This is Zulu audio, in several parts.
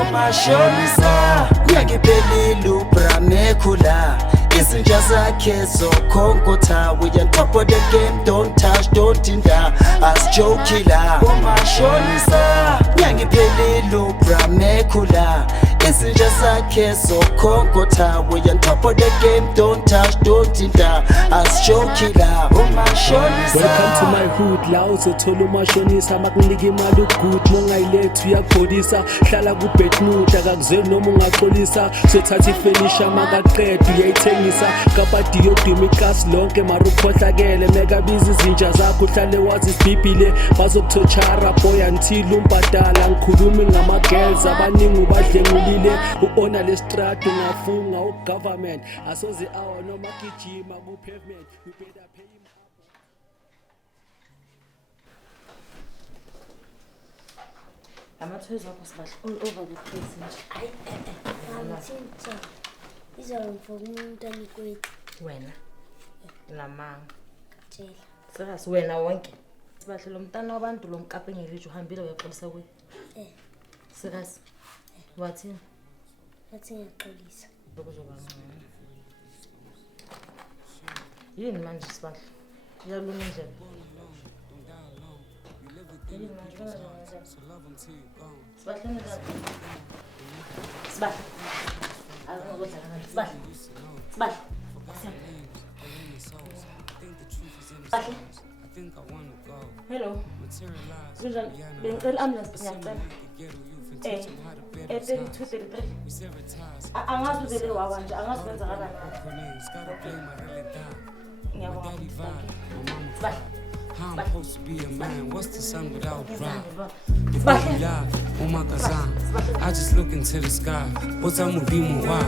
umashonisa yakiphelile ubramekhula izinja zakhe zokhonkotha we on top of the game don't touch don't hinda asijokila umashonisa yakiphelile ubramekhula izinja zakhe zokhonkotha we on top of the game don't touch don't hinda asijokila umashonisa. Welcome to my hood la uzothola umashonisa makunika imali ugood mongayilethu uyakubhodisa hlala ku-Bedmood akakuzweli noma ungaxolisa zothatha ifenisha makaqeda uyayithengisa kapadiyo duma ikasi lonke mara ukhohlakele mekabiza izinja zakho uhlale wazi isibhibhile bazokuthochara boy until umbadala ngikhulumi ngama-girls abaningi ubadlengulile u-ona lestrada ungafunga u-government asoze awa noma gijima ku-pavement you better pay him up. Amathwezi wakho sibahle all over the place nje. Ayi Ngithinta izawumfona umntwana kwethu wena lamanga tshela. serious wena wonke sibahle lo mntana wabantu lo mkape ngelitsho uhambile uyaxolisa kuye serious wathi Ngathi ngiyaxolisa. lokuzoba ngcono yini manje sibahle uyaluma indlela sibahle nendaba sibahle alukudla kana sibahle sibahle sibahle hello kunjani bengicela ambulance ngiyacela 3233 angazi uzele wawa nje angazi kwenza kanani ngiyabonga sibahle How I'm supposed to be a man? What's the sun without rap? If we live, oh my God, I just look into the sky. What's up, Why?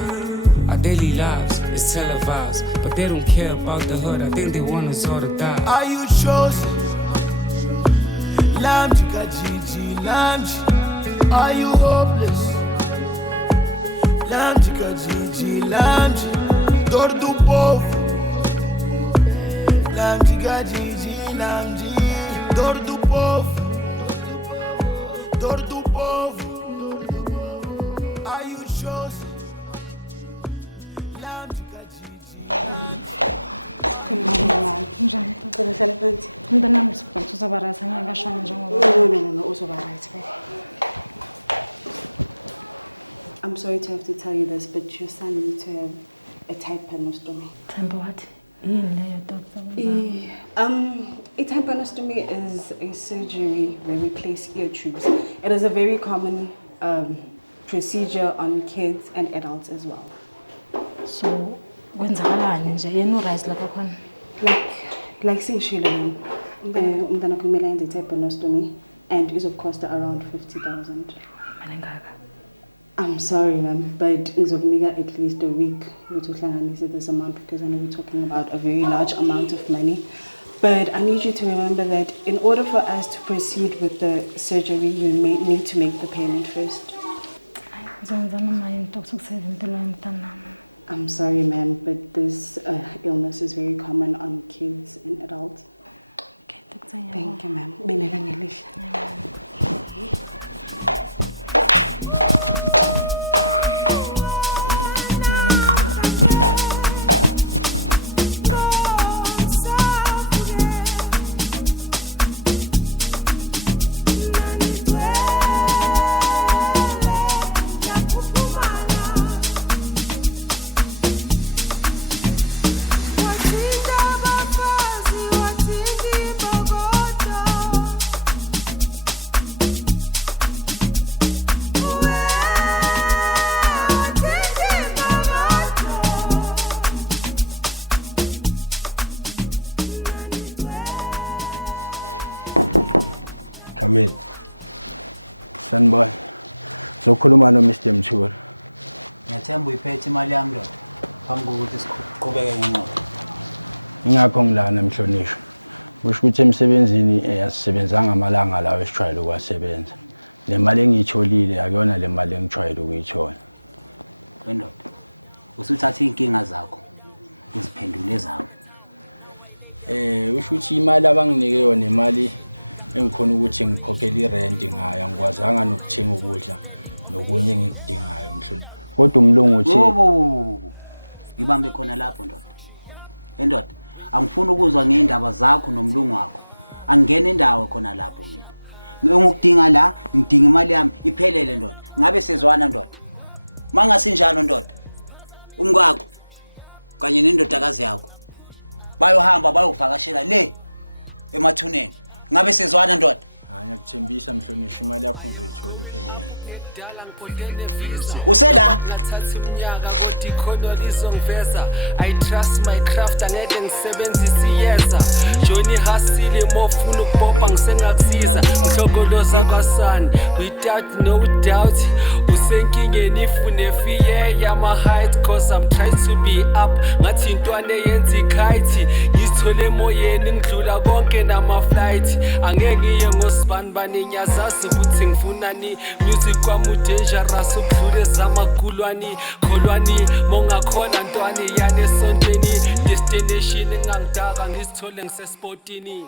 Our daily lives is televised, but they don't care about the hood. I think they want us all to die. Are you chosen? Lamji kajiji lamji. Are you hopeless? Lamji kajiji lamji. Dor do povo. Lamji kajiji lamji. Dor do povo. Dor do povo. Are you chosen? Lamji kajiji. Njani? Ngicela hlale phansi. umntanami sibhantu uzobarayisa ngiyakashona njengoba No, uzoba right, babe. I'm sorry to have to tell you this, but your son needs to have a tympanostomy. Themba wathi yini leyo doctor A tympanostomy is a surgery where we place ear tubes. It is a very common procedure on kids and adults as well. so kwenzakalani nje yena urise lapha khona Like singishilo umntana kumele yenze tympanostomy and it will cost around 50,000. mali ngaka I'm sorry, ma'am, but ngizokunika at least a week ukuthi uhlanganise this amount because I know we're talking about a very large amount of money. But I need you to remember that in order for us to proceed with the surgery, you may need to make the payment first. ngizoyenza noma yini doctor ukuseva impilo yomntanami I'm sorry, ma'am, but this illness is very common on kids and adults. okay doctor ngiyabonga Thank you, ma'am. Benelanga elihle. mali ngaka Come in. Sanboy. Sokhuluma no Mr. Mthuli. Ngiyathemba uyiphethe imali yami lo. Phambi kokuthi siqhubeke ngenqondo. Ingakho ngilana mhlonishwa. Kusho ukuthi emsebenzini asisebenzanga amalanga lawo esijwayele ukwasebenza. Le mali engiyitholile akuyona le mali engijwayele ukuyithola. Wendoda. Usuthatha inkinga zakho. Uziphendule zakho. Kusho ukuthi imali abanginike yona imali engikhona ukuthi ngikhokhele irent ngayo angikwazanga nokuthenga ukudla nokunye engikudingayo mhlawumbe kodwa umlungu uthi ibambe khona lapho ndoda endoda angifuni ukuzwa ngeindaba zakho nomlungu wakho angene indawo khona lapho mina ngikudinga la ngidinga imali yami iphelele ndoda ngabe sezwana ndoda mangasinjalo ndoda umkwakho kanye nendodakazi yakho bayohamba bayovakashela le emathuneni ngabe sezwana ndoda ngiyakuthembisa mhlonishwa imali yakho ngizoyithola iphelele usela I trust my craft angeke ngisebenzise iyeza Johnny Hasile mofuna ukubopha ngisengakusiza Hlokoloza kwasani without no doubt usenkingeni ifune fear yama height cause I'm trying to be up ngathi intwana yenza ikite ngizithole emoyeni ngidlula konke nama flight angeke ngiye ngosibani baninyazazi ukuthi ngifunani music kwami dangerous ukudlule zamakulwani kholwani mongakhona ntwani yane sontweni destination engangidaka ngizithole ngisespotini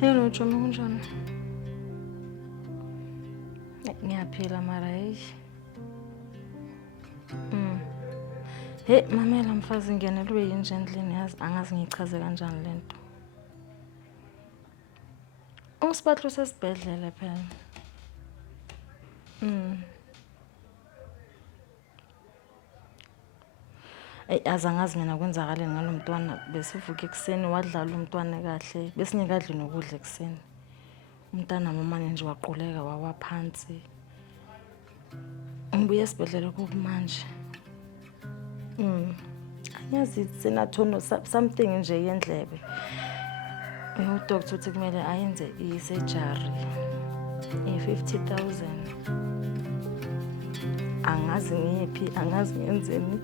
Hello, Jomi, kunjani? Ngiyaphila mara hey. Hey, mamela mfazi ngenelwe yinje endlini yazi angazi ngichaze kanjani lento. Usiphatlo sesibhedlela phela. Azangazi mina kwenzakaleni ngalomntwana besivuka ekseni wadlala umntwana kahle besingekadli nokudla ekseni umntana mama nje waquleka wawa phansi ngibuye esibhedlela kubumanje anyazi senathono something nje yendlebe udoctor uthi kumele ayenze i-surgery 50,000 angazi ngiphi angazi ngenzeni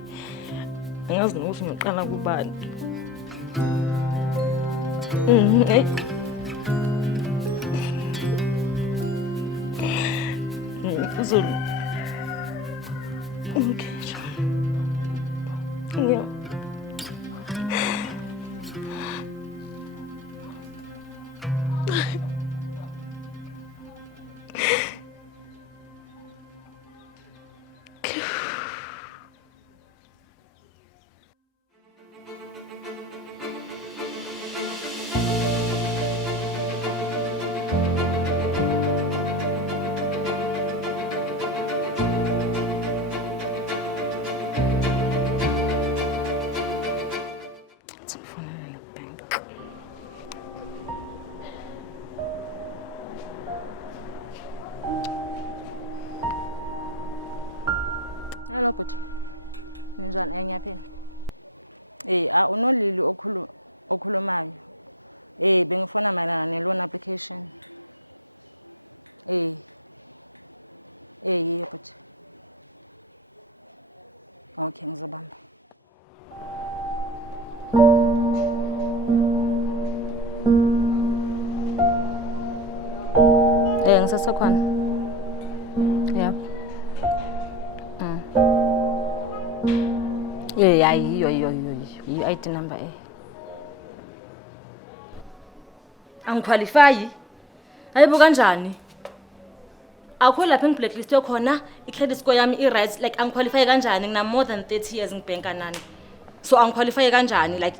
angazi nokuthi ngiqala kubantu hey uzulu okay yeah Hello but ninjani enyaphela unolili okhulumayo bengifona mayelana ne loan application yeah but okay ngizobamba ngisasekhona yeah yeah yiyo ID number angiqualify hayibo kanjani akho lapha ngiblacklist khona i-credit score yami i-right like angiqualify kanjani ngina more than 30 years ngibhenka nani so angiqualify kanjani like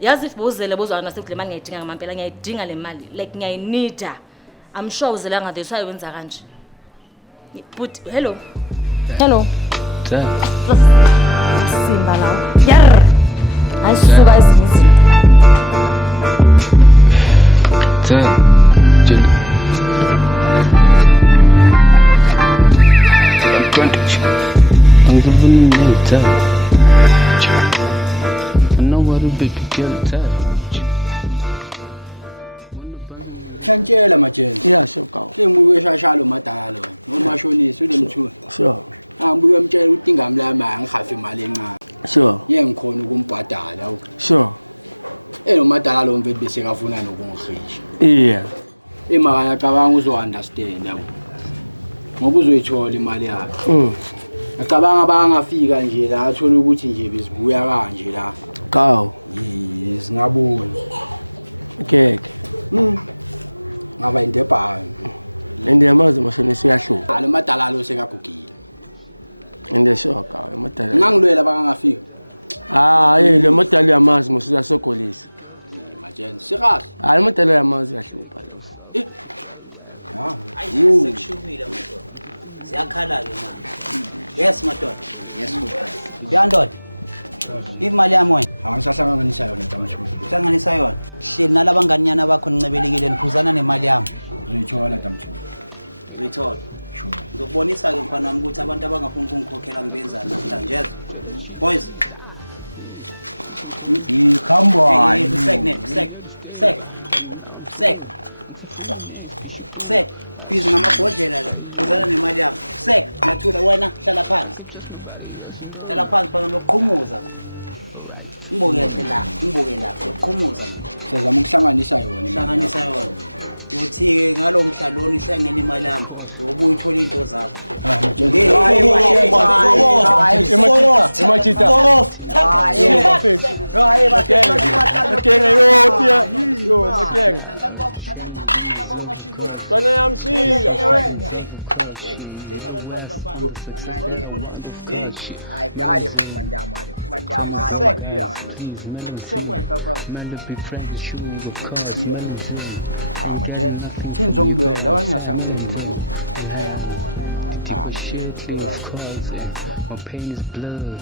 yazi if bozele bozwana nasekudlemani ngiyidinga ngamampela ngiyidinga le mali like ngiyayinida I'm sure uzelanga this why wenza kanje but hello Simba lawo yar ayisuka ezinye izinto Tshantshela majene yeah sure kawo ke muwe shashalo madala lo nomashonisi ulemthuni sure Angibuye umtshela ukuthi ingane lami angihafe imali encane. Sure. Yengikhona ukumbhadala. Sure. Nomadala lo mfethu bese kafuna nokungikhisha. Yeah. Imali acabanga uzo-understand yabo. Ngoba uzoyithola imali yakhe. Acabanga bangafika nje la athola ukuthi nje besibuya kanje la. Kaw. Singabona. Okay. Ngaba indebhani. Ende yamazi mashonisa uyahluka. Lo madala lo sekagugile. Ende shoka amadala. Ngangilwela bangafika. Le madala yamazi mosisa sokolisa. Majeni serious. Lo madala yamazi uyahlupa lo. Sekushubile madoda. Siyakhala ke manje. Yes madoda. Yes madoda. Yandoda. Imali yami wena. Angisahlanganisa yona Damthulu. Hlanganisa yona. Hleli nalabanganyana bakho nincebelekile niphuzana nemali yami. Uzoyithola Damthulu. Uyithola. Sure. Ngizokubonisa ke mfana wami ukuthi abantu abangafuni ukungikhokhela ngibenzani namhlanje. Yes. Boys. Come on. Sek. Bizi ngamabhodlela la. Uzala nemali yami. Sek, nathula wena hlala phansi. Hlala phansi phana loqhumuza. Ngibuke kahle la, ngibuke la. Loqhumuza mina. Sizama ukuhlanganisa yona. Hlanganisa yona. Uthi ke ngalomhlaloni ihlangene imali yami. Ubuye uthola into zakho. My pain is blood.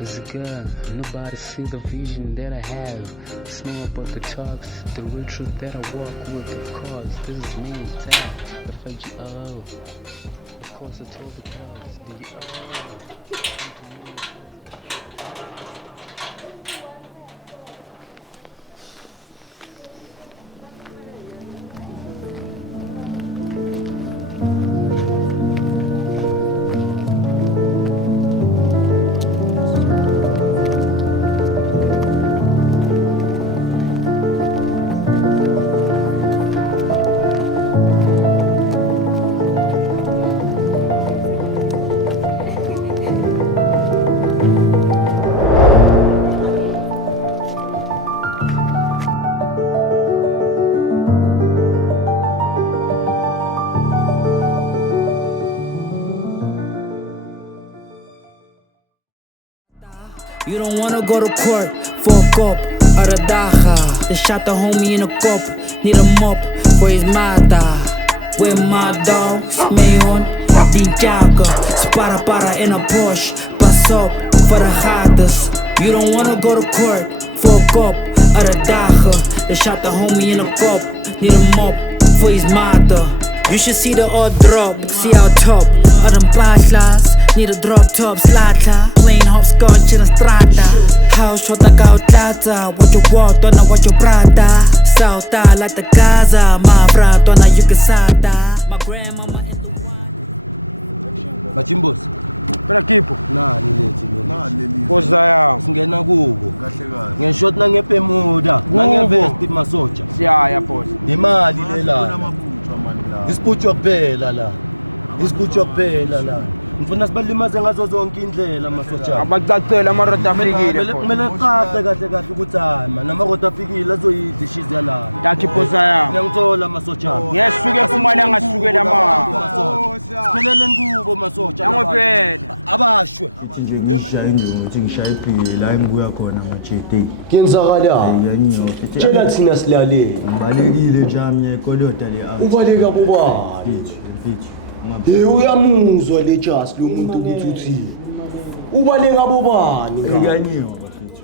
It's good. Nobody see the vision that I have. It's not about the talks, the real truth that I walk with. Because this is me, time. The FGO. Of course, I told the cause. You don't wanna go to court for a cop or a daga. They shot the homie in a cop, need a mop for his mata. With my dogs, Mayon, Dinjaga. Para in a Porsche, pass up for the haters. You don't wanna go to court for a cop or a daga. They shot the homie in a cop, need a mop for his mata. You should see the odd drop, see our top. All them backlash, need a drop top, slata. Plain hopscotch in a strata. House shot like out lata. What you want, don't know what you brata. Sauta like the Gaza. My brata, don't know you can sata. My grandmama. Bachimbos. Phela kipho. Nani lethi leli. Boza yami. Singena kubo. Kahle kahle. Ngeshot nangepemuda, nangevesti masoja. Siyaya boss. Imali lela. Isiputshwa kuphela la. Isiputshwa kuphela la. Ngifuna sibalimaze ngazo zonke indlela masoja. Abacacela amarota afikile. Kumele qaxe kahle kahle ukuthi hayi namarota afikile azoyidla ishizi yalana. Yakhi boza yami. Ngiyangithola masoja. Ngesuke fumana ngasukela masoja. Siphelele kubo masoja. Yangophela. Abashwe. Uthi nje ngishaye nje uthi ngishaye ibhili la engibuya khona ngaJD. Ngenzakala. Hey yanyiwa uthi thina silaleli. Ngibalekile nje amnya ikolota le art. Ubaleka kuba. Mfethu. Uyamuzwa lejasi ukuthi ubaleka bobani ekanyiwa bafethu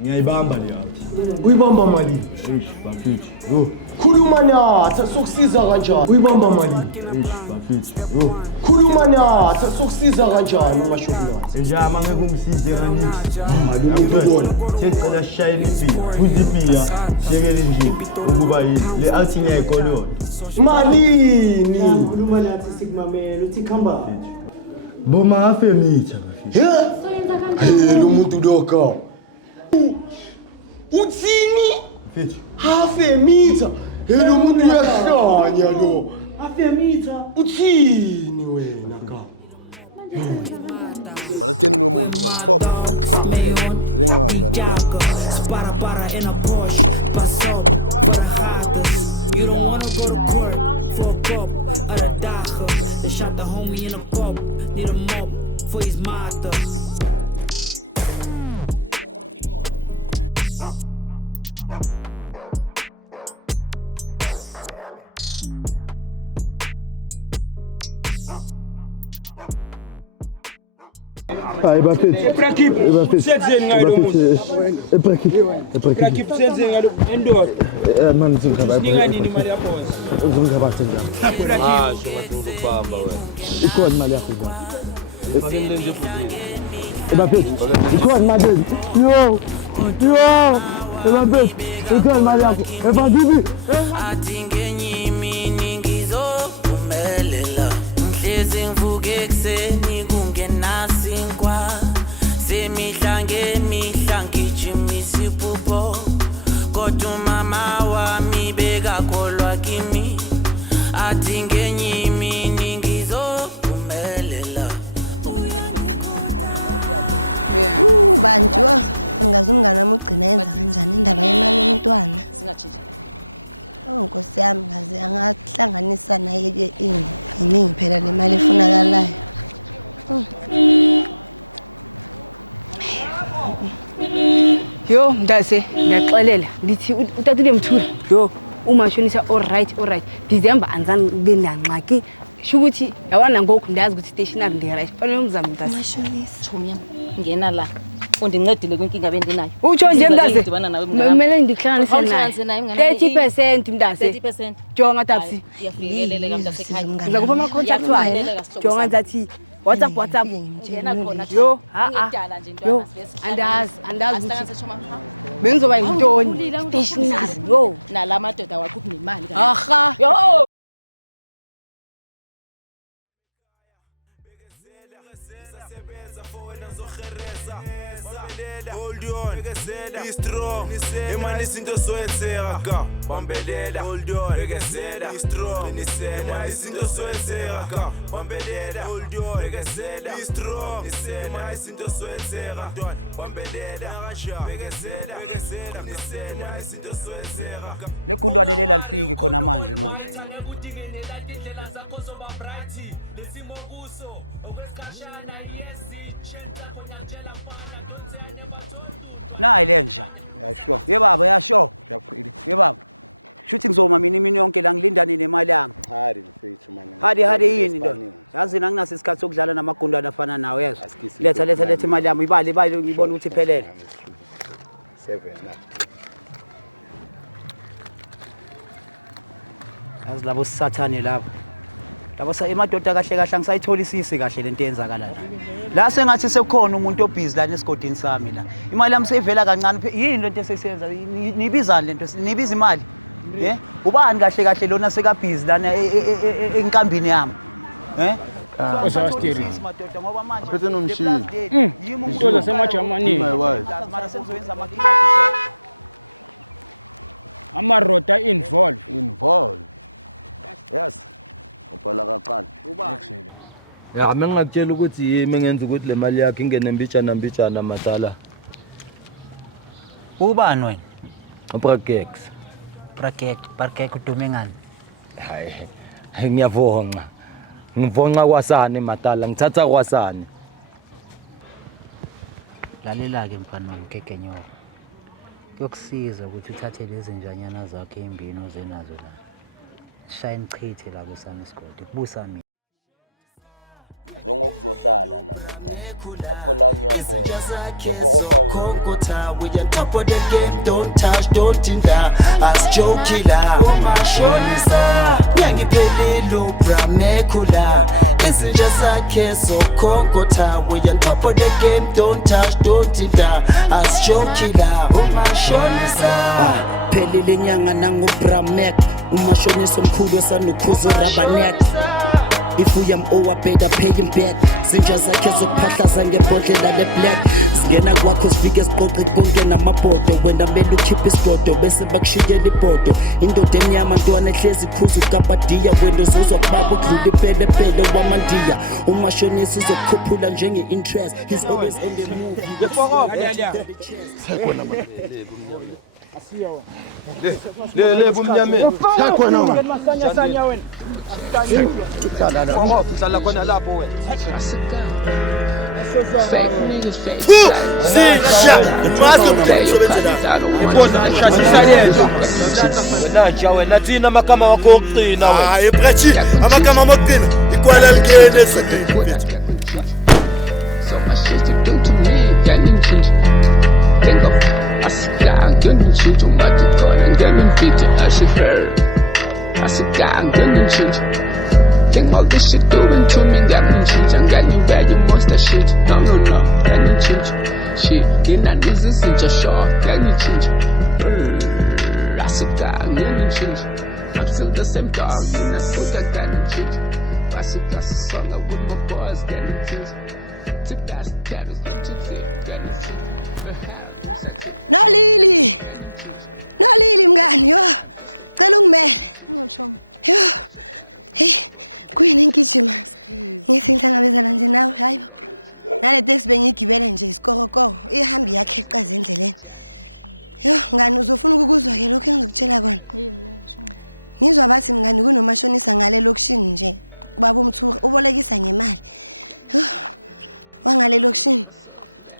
ngiyayibamba le out uyibamba mali bafethu yo khuluma nathi sokusiza kanjani uyibamba mali bafethu yo khuluma nathi sokusiza kanjani ngashona nje mangeke ungisize nganix yamthwele sicela shine iphiya futhi iphiya shekele nje ukuba yini le out ngiyayikolota malini khuluma nathi sikumamela uthi khamba bafethu Boma half a meter bafethu. Utsini? Bafethu. Half a meter. Half a meter. Utsini wena? Balekeni lo muntu man. Pop. Zingani kanti. Shot the homie in a cup, need a mop for his master. Hayi bafethu. Man singaba ebracket. Ngingaba sengam. Ikhona imali yakho njalo. Bafethu, ikhona imali. Yo. Bafethu, ikhona imali yakho. Ebakibi. Athi ngenye imini ngizophumelela ngihlezi ngivuke ekuseni kungenasinkwa semihla ngemihla ngijimisa iphupho kodwa umama wami bekakholwa kimi athi ngenye imini ngizophumelela bantu angazi umngane wami ugcina yenza kanjani indaba yemali yomntwana. Singatshintshi. Nkosi yami ngaze angahlanganisa naye iningi phela le mali efunakalayo. Yo mntase ngiyaxelela ngithi utatile mthula yo uma shonisa all right December anzani kube nangxaki sho ukuthi yabona ngoku ndiyazi ukuthi stationary ndi-right fanele umzame mntase Umashonisa Chomi yami ngena la undincedile kwinkinga bendinayo. utsho nje mntase Ngidibana nawe mngani wami. kumele ndihlanganise Awuhlanganise naye mngani wami. 30% mntase 30%. jonga tapsi Iyafikeleleka mntase ekhaya. uza kupha ama-contact wayo jonga nzathi WhatsApp Ngena khona yo ngidala nje yo ntwana andazi Asihlanganise Choma. bengizoba yintoni stationary yo Nala madoda wakho kunemali kanti. aha Yo Hold on, be strong. Imani izinto zoyenzeka ka. Bambelela, hold on, be strong. Imani izinto zoyenzeka ka. Bambelela, hold on, be strong. Imani izinto zoyenzeka ka. Bambelela, imani izinto zoyenzeka ka. Legundwane lela lifiki khona manje. Nayi lenja. Yasho. Yebaba yasho. Yaphili. Yebaba. Shuthi ngizoma mina imini yonke la ngilindane nemali yami. Hadi mfethu man. Hadi yini nto. Yazi nanginaso isikhathi sokudlala namagundane afana nawe yezwa. Letha imali yami ibali ngibona ukuthi iphelele. 7 na. Yazi labo sisathane lapho. Labo emadoda kahle angisayitholisisi kahle lento eyenzakala la sengathi sekukhona umuntu obhizi la nesigodini sami la imali yami seyivela kancane yini lento esiyenza nibizani lento nibiza imali ubani kahle lona sekabhizi lana enkambini yami Osasteri. Aphethe nomshini. Umntwana semaJamani. Mara sengizoyenza Amarota involved. Yes. Ubhala kaqala. Ya mengakutshela ukuthi yimi ngenza ukuthi le mali yakhe ingene mbijana madala. Ubani wena? Brakex. Brakex udume ngani? Hayi. Ngiyavonga. Ngivonqa kwasani madala ngithatha kwasani. Lalela ke mfana ngekenyo. Yokusiza ukuthi uthathe lezi njanyana zakhe ezimbini ozenazo. Shine chithe la kusana isikole. Kubusana. Zongokuzohlala la madala. Akho la ngiyakhona. Zofokofa wena. Top of the game, don't touch, don't hinder. As Joe Killer, Shonisa, Yangipelelu, Bramekula, Izinja zakhe zokhongotha. We on top of the game, don't touch, don't hinder. As Joe Killer, Shonisa, Pelile nyanga nangu Bramek, Umashonisa mkhulu esanukhuzo Rabanek. If we am owe, I better pay him back. Zinja zakhe zokuphatlaza ngebhodlela le-black. Singena kwakho sifike siqoqe konke namabhodo. Wena mele ukhiphe isigodo bese bakushiyela ibhodo. Indoda emnyama ntwana ehlezi ikhuza ukabadiya. Wena uzuzwa kubaba udlula ipelepele wamandiya. Umashonisi uzokukhuphula njenge-interest. He's always on the move. Le bumnyameni. Jandini. Fuck off, uhlala khona lapho wena. Wena thina amagama wakho okuqina wena. Hayi brachi, amagama amaqina ikwala likene ezweni. So much shit you do to me, can you change? Think of Asika, can you change? You might have gone and can you fit it? I should heard Asika, can you change? Think all this shit doing to me, got me change. And got you bad, you monster shit. No, can you change? Shit, you're not this is just short, can you change? Asika, can you change? I'm still the same dog, you're not good, I can you change? Asika's a song, I with my boys, can you change? No Lily mngani yo. Cela ungimele. Yo. Hey, kuyini ingijima? Ngithi ngihlangabezana nje nawe, hayibo. Nale taxi bengigibele nje isikokoko, ihambi yakhe eqaza endleleni. Yo, ngani uzofuna ukukuzwa ke lokho engizokutshela kona? Ngizwa bathi mngani kunomashonisa ngale lokushini nje. Baba umthura ubolekisa ngemali. Wangale lokushini.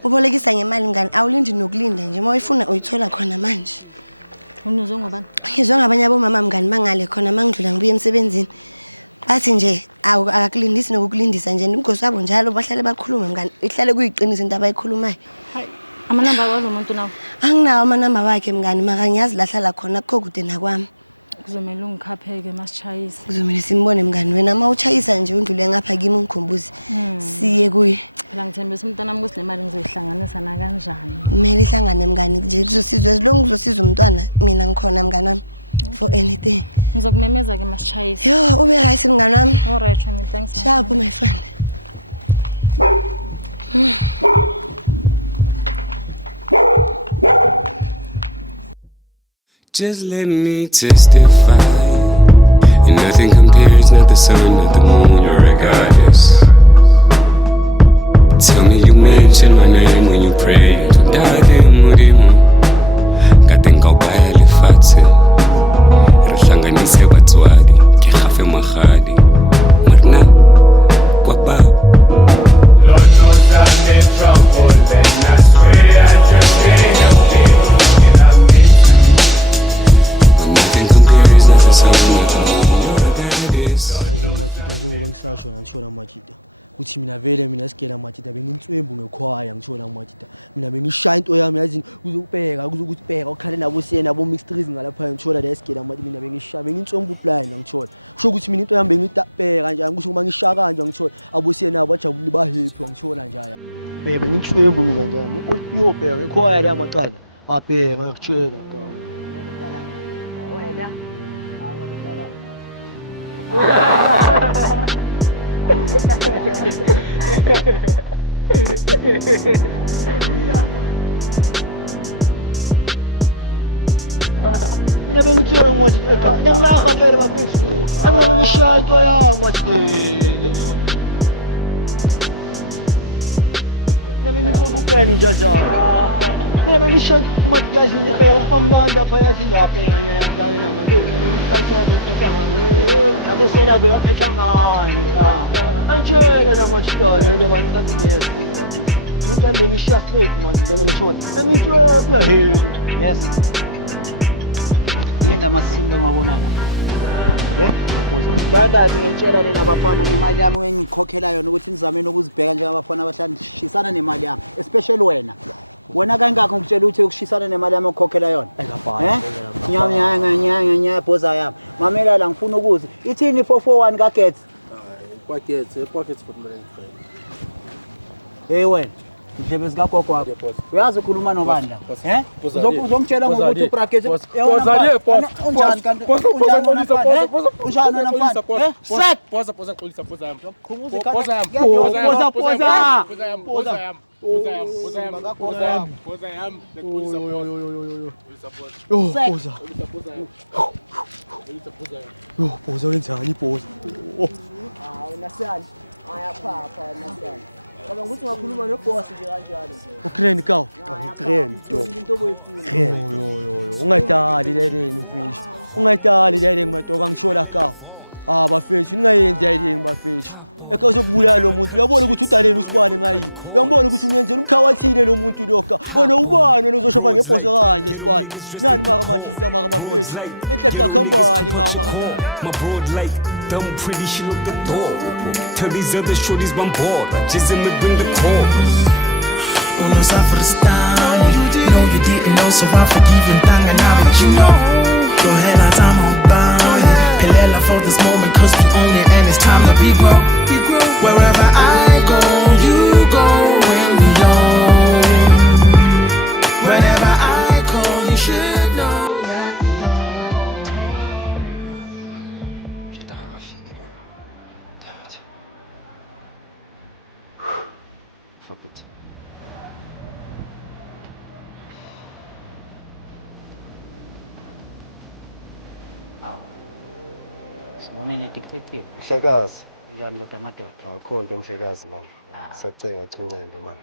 Ubolekisa ngemali ngani awulindi nokulinda nje mawuyifuna uyithola khona manje. Unizwe ngobani? Ngizwe ngabanye abomama mngani mangale khona mangidlula ngibuye emsebenzini. Bathi nje akakulindisi nokukulindisa nje imgosi wabo njalo bahlale bakhuluma mngani ihlale kuyiqinisa into abayikhulumayo. Hayi, amanamba wazo umuntu nawo. Anginawo amanamba wakhe mngani maka ngiyazi lahla khona akho kude nakwami. Kuzomela ungikhapheke masitshayisa. Kuzomela simbone mngani wena mawutshayisa nje undlule ngapha kimi ungikhumbuze. Siye kuye. Phela ngithembisa umntwana wami ukuthi nemali ngizoyihlanganisa na kanjani. Kumele ihlangane mngani nje kuzosizwe ezilongu uzosiza umntwana mina ngikhona mngani wami for anything. Ngizokumemeza ke masitshayisa. Yo ube right mngani wami. All right, Chami, thanks. Sharp my friend. Just let me testify, and nothing compares, not the sun, not the moon, or a goddess. Tell me you mention my name when you pray. Dade murimo, katenga ubaya lefatse. Rihlanganise batswadi, ke gafe magadi. Marna, kwaba. Lord knows I'm in trouble, and I swear I just can't help it. And I need to. Nothing compares, not the sun, not the moon, or a goddess. Njengoba ngisasho ngishona Majida. Uthi mina vele mina sigela Majida bengintswembu ngekhwaya ngishona Majida. Mina bengishaya into yami yazi uzokubheka kuzokuthi bheka ukhale nabo siyena abo mixed trees ngalapha ngithola la esigela Majida mina bengishaya bengintswembu blind ngithola. Kusho ukuthi mina into yami bengitapeka kanjani kusho uma ngishaya kanje ngithola abo siyena bajabule ba happy ngithola njaya. Bheka bengitshwembu mina njani uyobheka ngekhwaya la macala. Abheka ngikutshela ka. Wena mina bengitshela ngokuthi eka ngiyangaka vele bafethu angangishaya into yami mina bengitsokupeni njalo mina bengishaya amajazi ngibheka phambili lapha yathi ngiyabheka ngiyangale Ako sena ba echangani anjele na machitole lo bantazinesi Luka nimisha straight man ngishona ngichwe na heli yes yenda masimbe ngabonana Baba ngitshela nina bafana ngemali yami engikhokhela yona ukuthi nizameni ukuzibheka njengabafana abahlangishisana nemali yami especially wena kangakho ngitshela ukuthi ukushisana nemali yami okukhokhela yona nyanya boza yami mamela la ngifuna ukuzi ithini 441 kaGets kwaGets epockets for mina hey wena Idlebe zikagogo wakho. Uyazi ukhuluma nobani la? Phoza Uzomtshela ngokuthi ubracket Phoza unjani kanti? Phoza wenzani Phoza? Nasiyani. Ayaphapha nasiyani. Ngoba ukuthi ungakhuluma neboss nje kanjalo. Ukreni kawo. Ukreni. Into oboyifuna. Yo. Ungadali lele ngifisho. Ungadali lele ngimatoka ngishola kawo. Bafethu ningayenzi yayini bafethu. Eka uzobulala lo muntu. Uyabona ukuthi udaleni usibane ngayini. Uyambona ukuthi umenzela umkhawathile lo muntu lokha. Wena ubani wena uzoshofa ngeboss kanje sibani. Nani maka majita maka bafethu. Enhle kakhambani ngama kanjani. My broad like dumb pretty, she look adorable. Tell these other shorties I'm bored. Just in me bring the chorus. Uno safristano, no you didn't know, so I forgive you, thang and now that you know. Go ahead, as I'm bound. Pelela for this moment, cause we own it and it's time to be grow. Wherever I go, you go when we know. Whenever I call, you should know. Fuck it. Sibonene detective. Mhlekazi. Njani lo madoda? Akho nto mhlekazi mama. Sacenga Chuncembe manje.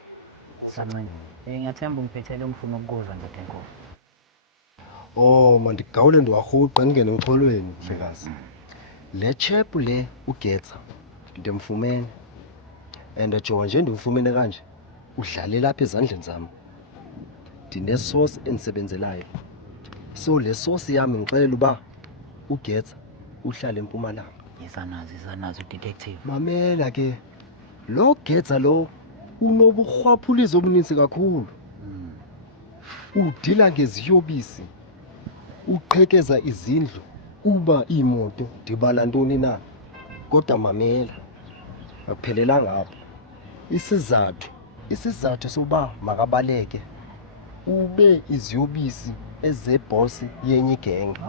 Kuhle. Ngiyathemba ungiphethele umfumo ukukuza ndoda enkulu. Oh manje gawule ndiwahuqa ngene ngixolweni mhlekazi. Le chap le ugetsa ndimfumene. And ajowa nje ndimfumene kanje. Udlale lapha ezandleni zami. Ndine sauce enisebenzelayo. So le sauce yami ngixelela uba ugetsa uhlala eMpumalanga. Izanazi detective. Mamela ke. Lo getsa lo unobukhwaphulizo obuninzi kakhulu. Udila ngeziyobisi. Uqhekeza izindlu kuba imoto dibala ntoni na. Kodwa mamela. Akuphelela ngapha. Isizathu soba makabaleke ube iziyobisi ezeboss yenye igenge.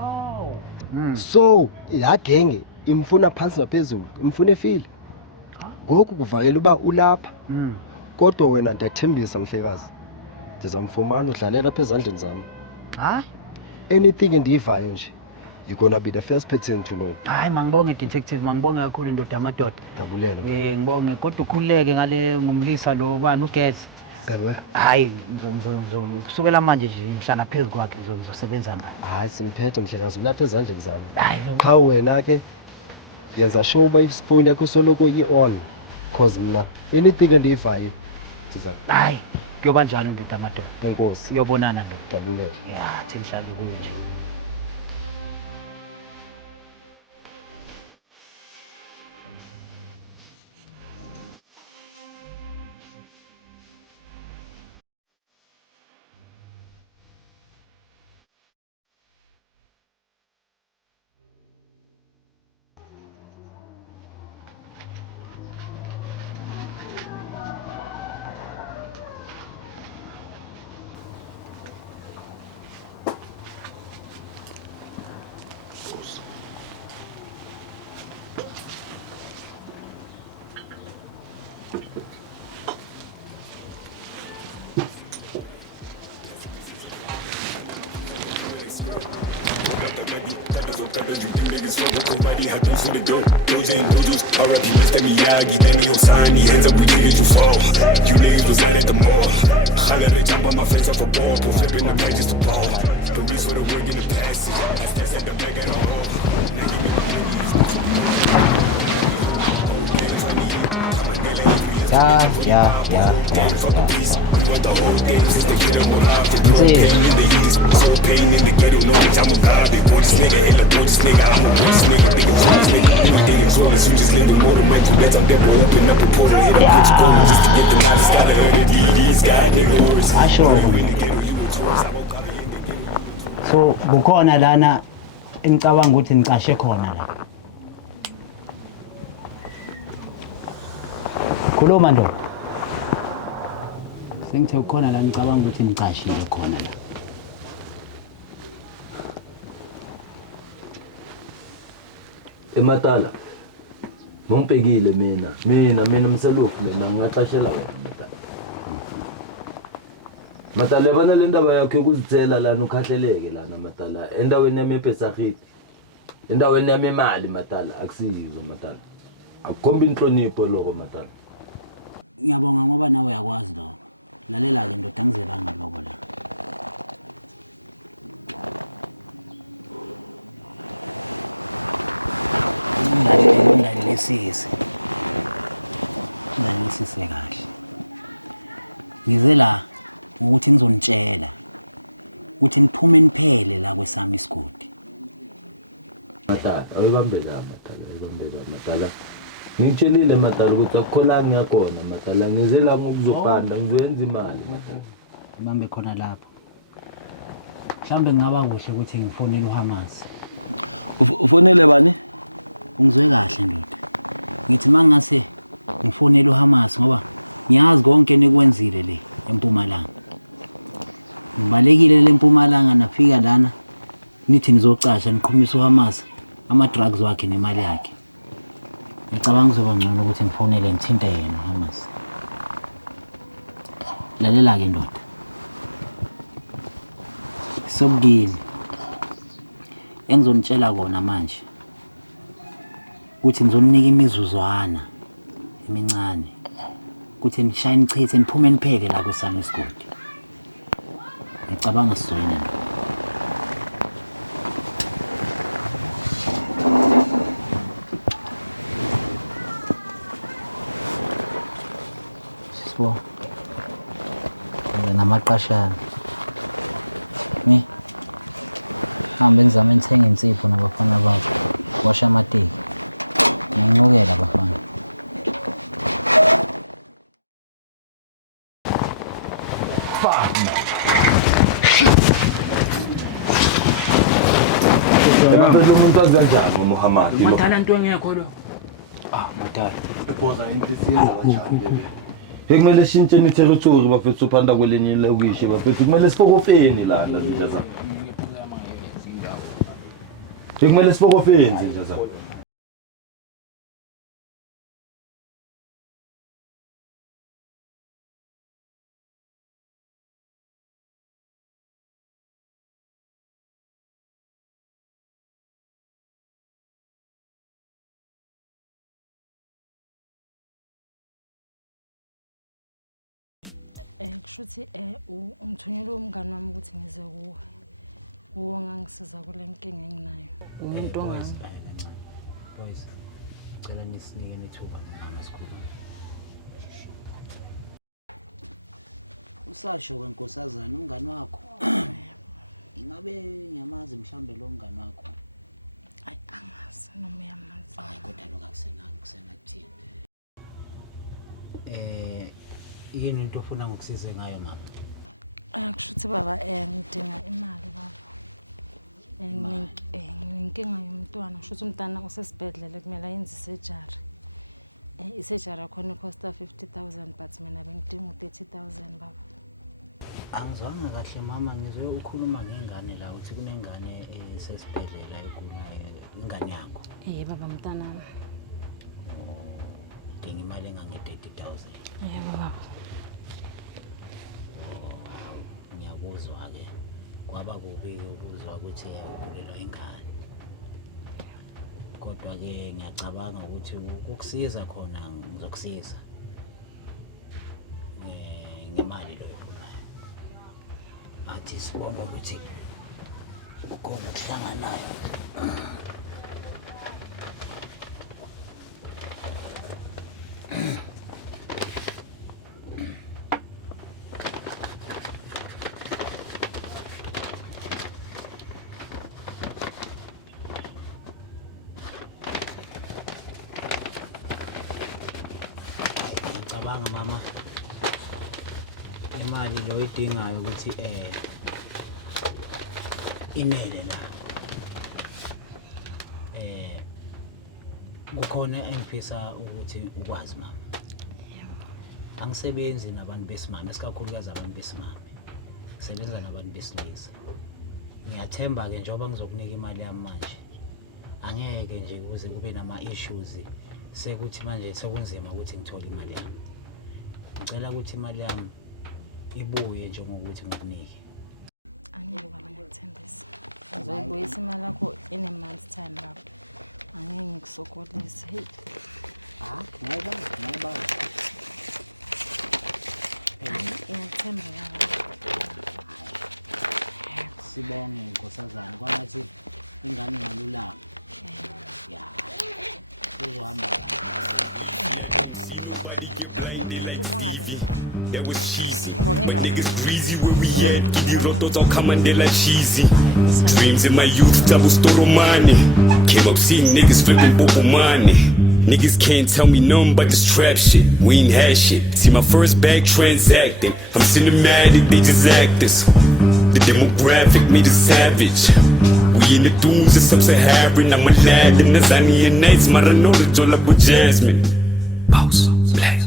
So la genge imfuna phansi naphezulu, imfuna efile. Ngoku kuvakela uba ulapha. Kodwa wena ndiyathembisa mhlekazi. Ndizamfumana udlalela apha ezandleni zami. Anything endiyivayo nje, you're gonna be the first person to know. Hayi mangibonge detective, mangibonge kakhulu indoda amadoda. Ngiyabulele. Ngibonge kodwa ukhululeke ngale ngumlisa lo bani uGesi. Ewe. Hayi kusukela manje nje ngihlala phezulu kwakhe ngizosebenza ngaye. Hayi simphethe mhlekazi ulapha ezandleni zami. Cha wena ke yenza sure uba ifone yakho soloko i-on cause mina anything endiyivayo ndiza hayi kuyoba njani indoda amadoda. Enkosi. Siyobonana nje. Ngiyabulele. R.I.P. Mr. Miyagi, then he Osani, hands up, we did you fall. You niggas was out at the mall. Khaled jump on my fence up for ball, flipping the pages to ball. Don't be sort of work in the passage. I still said the back at all. Yeah. You just living more than Michael Betts. I'm never open up a portal, hit a bitch portal just to get the knowledge. Gotta earn the DDs, got niggas. So bukhona lana engicabanga ukuthi ngicashe khona la. Khuluma ndoda. Sengithe ukhona la ngicabanga ukuthi ngicashile khona la. Ematala. Ngongibhekile mina umselofu mina ngingaqashela Matala yabona le ndaba yakho yokuzithela lana ukhahleleke lana Matala endaweni yami ePesachiti endaweni yami imali Matala akusizo Matala akukhomba inhlonipho lokho Matala Ngiyabonga ngoba nawe uyakwazi lokho lalela ke ndoda angizelanga lokho la Ngalesisi kahle ngize la ukuthi ngizonitshela ukuthi niphume niphele la kwesami isigodi Matala awebambela Matala ngikutshelile Matala ukuthi akukholani yakona Matala ngize la ngokuzopanda ngizoyenza imali Matala ibambe khona lapho mhlambe ngaba kuhle ukuthi ngifonele uHamas ufonele bani ungizwe kahle ndoda ngithi mangase ngifonele uHamas ngoba ngiyazi konke nikwenzile le eMpumalanga ngibalekile le eMpumalanga nafika lana nithi nizocasha niqhumisa uHamas ama drugs wakhe nemali yakhe ngicabanga kuzoba ngcono ukuthi ngifonele ngithinte yena uHamas lalela ke ndoda sobukile engizonitshela kona manje ukuthi ngizoninika imizuzwana emincane ukuthi nishayine ichithe niphume niphele la kwesami isigodi ngicabanga sizoyina sisibo namaqashana hambe ngizame ngithenga insipho nabafana bakho washa amateki ngincokela abafana Matala nto engekho lo Matala Bekumele shintsheni territory bafethu phanda kwelenye ilokishini bese kumele sifokofeni lana bekumele sifokofeni kushuthi umthunyelo womngani wami ukuthi ngize kuwe uwo ngangisiza kule nkinga enginayo boys kancane boys cela nisinike nithuba noma sikhuluma usasho kwenkosazana umngani wakho ingabe ngiyamazi mhlambe lo mngani wakho ayi angazi noma uyamazi hayi kodwa lokho akusenakuthini yini into ofuna ngokusize ngayo mama kushuthi baba ngidinga imali baba nginenkinga yomntwana kushuthi umntwana usesibhedlela kumele ayenze surgery i-surgery yakhona costa 50,000 but mina bengidinga u30,000 baba angizwanga kahle mama ngizwe ukhuluma ngengane la uthi kunengane esesibhedlela egula ingane yakho yebo umntwana udinga imali engange30,000 wow ngiyakuzwa ke kwaba kubi ukuzwa ukuthi ugulelwa ingane kodwa ke ngiyacabanga ukuthi ukukusiza khona ngizokusiza ngemali lo efunayo athi sibona ukuthi ukhona ukuhlanganayo mama imali lo idingayo ukuthi inele la kukhona engifisa ukuthi ukwazi mama angisebenzi nabantu besimame esikakhulukazi abantu besimame ngisebenza nabantu besilisa ngiyathemba ke njengoba ngizokunika imali yami manje angeke nje kuze kube nama issues sekuthi manje sekunzima ukuthi ngithole imali yami ngicela ukuthi imali yami ibuye njengokuthi ngikunike Angeke baba ngiyakuthembisa. Uzoyibuyisa imali yakho in a month's time baba. Angeke ngikusokolise. Hey. Ngiyayibala. Ngiyathemba baba. Sibonge nkosazana kwanathi ingane ngalulama. Ya. Sizohamba That was cheesy, but niggas greasy where we at. Gidi rotos all Kamandela cheesy. Dreams in my youth, double store money. Came up seeing niggas flipping bobo money. Niggas can't tell me nothing but this trap shit. We ain't had shit. See my first bag transacting. I'm cinematic, they just actors. The demographic made us savage. We in the dunes of sub-Saharan. I'm a lad in the Zanian nights. Maranota, Jola with Jasmine. Boss, black.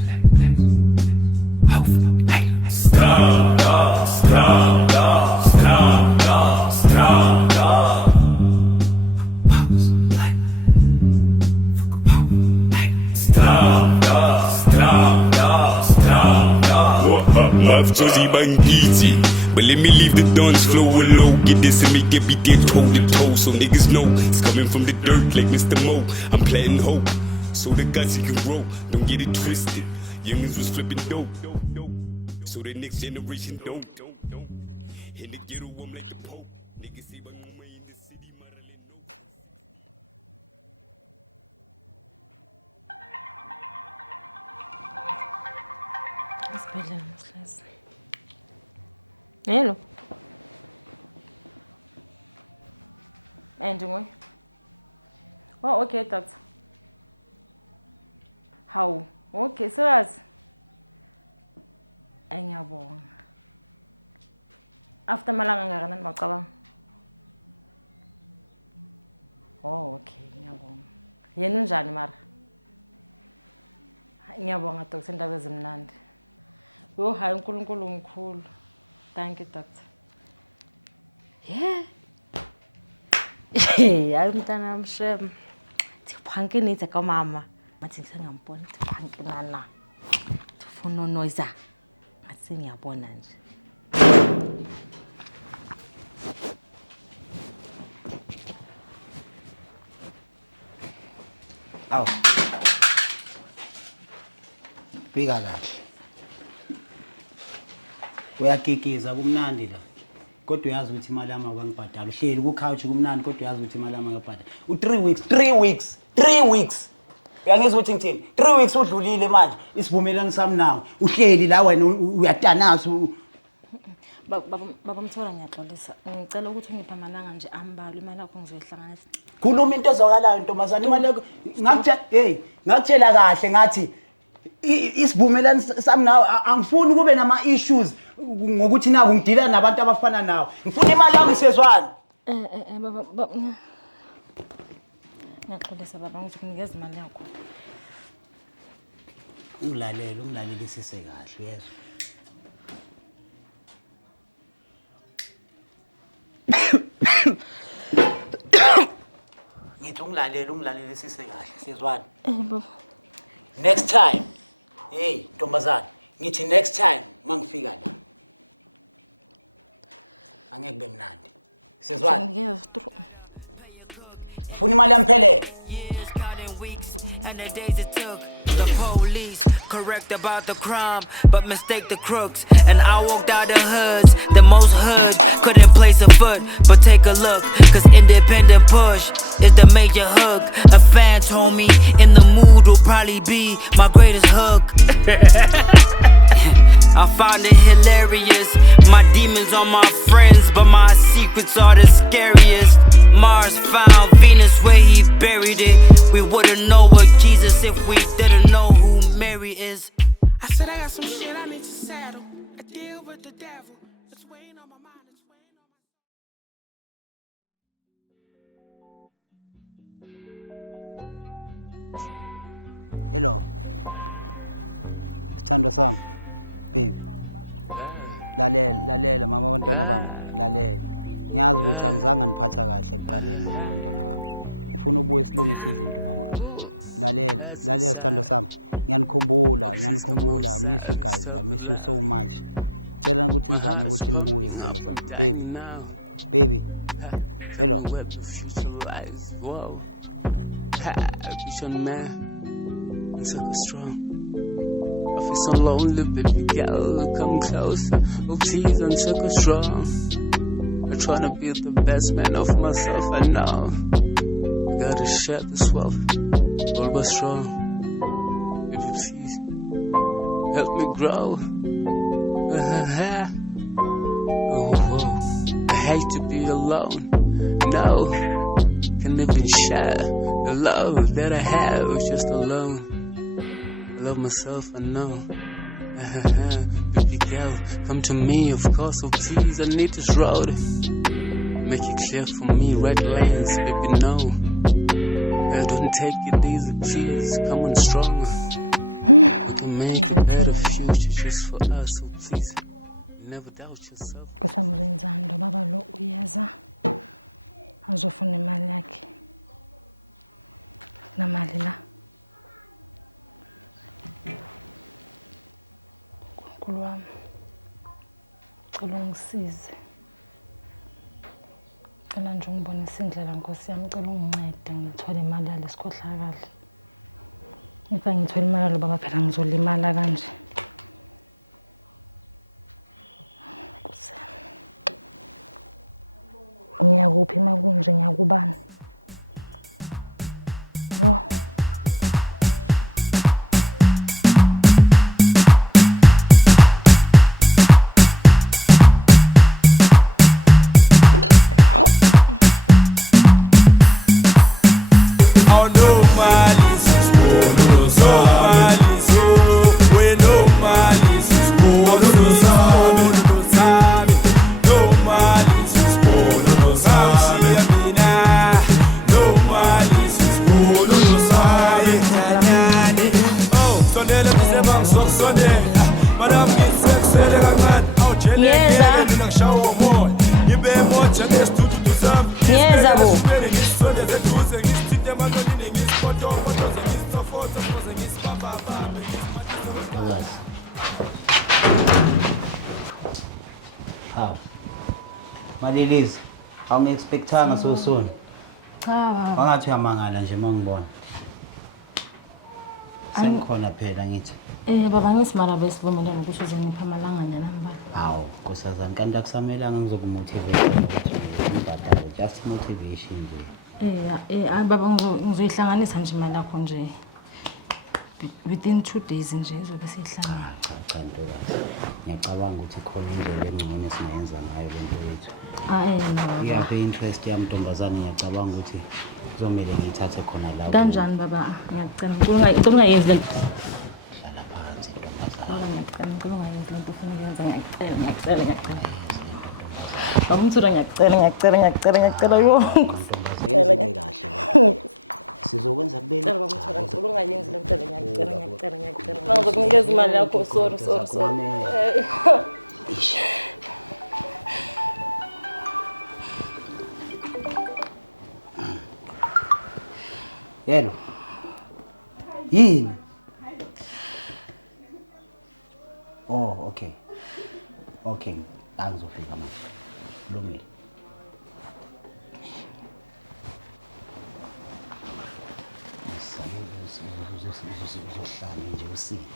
Stop, stop, stop, stop, stop, stop, stop. Stop, stop, stop, stop, stop. What up, love, Josie Bangiti. But let me leave the guns flowing low. Get this and make it be dead toe to toe. So niggas know it's coming from the dirt like Mr. Mo. I'm planting hope. So the guys you can roll. Don't get it twisted. Youngins was flipping dope. So the next generation don't. In the ghetto, I'm like the Pope. Niggas say my mama in the city, Esibhedlela mhlezi. Hello. Ndinguye. Oh, okay, doctor. How? Okay, serious. Ngiyabonga. After malanga ngakanani bacabanga? Oh, okay, ngiyabonga. Yena unjani mara? Ngiyabonga doctor, indaba ezimnandi. Yo, hayi uNkulunkulu umkhulu. Thank you, doctor. Yeah. Hayi mntana wamshem. Tiphanke nithi ka mama. Mathi ngisengambona tiphanke nana. Tufuna noise. Ngathi ngiyabona nje. Aw. Fika kahle. Uyakikiza kumnandi la. Kodwa uyazi ukuthi imali yami akangibhadala. Uhleli ku couch kumnandi kodwa uyazi ukuthi imali yami akabhadala. 3 weeks. Uyangizwa ukuthi ngithini? 3 weeks udlulile manje. Isivumelano sami nawe. Uhleli la wena uyatanasa. Baba Mthola ngiyaxolisa. Ngicela ukuthi ungiphe amalanga nje ambalwa imali yakho ngizoyihlanganisa. Khuluma into ezwakalayo ntombazana imali yakho. Ngakutshela kahle ngathi isivumelano sami nawe angifuni kube nama issues ngokuthi naku ngidila nabantu abafana nawe. Ngifuna imali yami isezwana. Baba ngiyaxolisa baba ngizokunikeza imali yakho. Ungilalele sise kahle uyezwa. Ngithi ungilalele sise kahle sizwana. Baba. Next time. Hey, ntombazana, ngithi next time mangifika la. Angeke kube mnandi. Sizwana. Ngiyazwa. Ufuna imali yamphelele. Correct about the crime, but mistake the crooks. And I walked out the hoods, the most hoods couldn't place a foot, but take a look, cause independent push is the major hook. A fan told me in the mood will probably be my greatest hook. I found it hilarious. My demons are my friends, but my secrets are the scariest. Mars found Venus where he buried it. We wouldn't know what Jesus if we didn't know who Mary is. I said I got some shit I need to settle. I deal with the devil. It's weighing on my mind. Hello. Sithandwa sami, baby. Lalela mama abantwana bami, lalela. Ngiyazi ukuthi angizange niphatha kahle ekuqaleni mama abantwana bami. Ngifuna ubuye silungise izinto mama. Lalela sithandwa sami. Ngiyanikhumbula. I miss you guys. I miss you so much. Cela ukuthi nizame ukuthi nibuye sithandwa sami. Baby. Hello. Whoa. Vision man. I'm so strong. I feel so lonely, baby girl. Come close. Oh please, I'm so strong. I'm trying to be the best man of myself. I know. I gotta share this wealth. Always strong. Baby, please help me grow. Oh, whoa. I hate to be alone. No, can't even share the love that I have just alone. I love myself, I know. Baby girl, come to me, of course. So please, I need this road. Make it clear for me, red lanes, baby, no. Don't take it easy, please. Come on strong. I can make a better future just for us, so please. Never doubt yourself. Kusamzenzando baba lo uyaza. Azofuna imali yakhe. Namali la. Nkulunkulu wami. Cela ungisize. Cela nje ungibonise indlela Nkosi yami, cela ungincede ngithole imali yalesikhohlakala. If ngithole imali lo baba phela ngizolimala kanje. Ngiyakuphi makunje ngiyakubani? No. Ngiyeza bo. Malilizi, awungi-expectanga so soon. Cha baba. Wangathi uyamangala nje mangibona. Sengikhona phela ngithi. Baba ngisimala besivumelana ukuthi uze ngipha amalangana nambala. Hawu, nkosazana kanti akusamelanga ngizokumotivate. Just motivation nje. Baba ngizoyihlanganisa nje imali yakho nje. Within 2 days nje izobe sihlangana. Cha ntokazi. Ngiyacabanga ukuthi khona indlela engcono esingayenza ngayo lento yethu. Na baba. Ngiyaphe interest yami ntombazane, ngiyacabanga ukuthi kuzomela ngiyithathe khona la. Kanjani baba? Ngiyacela ungayenzi lento. Baba ngiyacela ungayenzi lento ufuna ukuyenza, ngiyacela. Baba Mthura ngiyacela yonke. Senze kahle. Sizokwenza kubele. Baba Mthura ngicela ungayenzi lento ngiyacela. Ngizokunikeza imali yakho, sorry. Yelo. Yini? Oh, okay. Angizofika manje. Lungile. Uzohlala nje usini.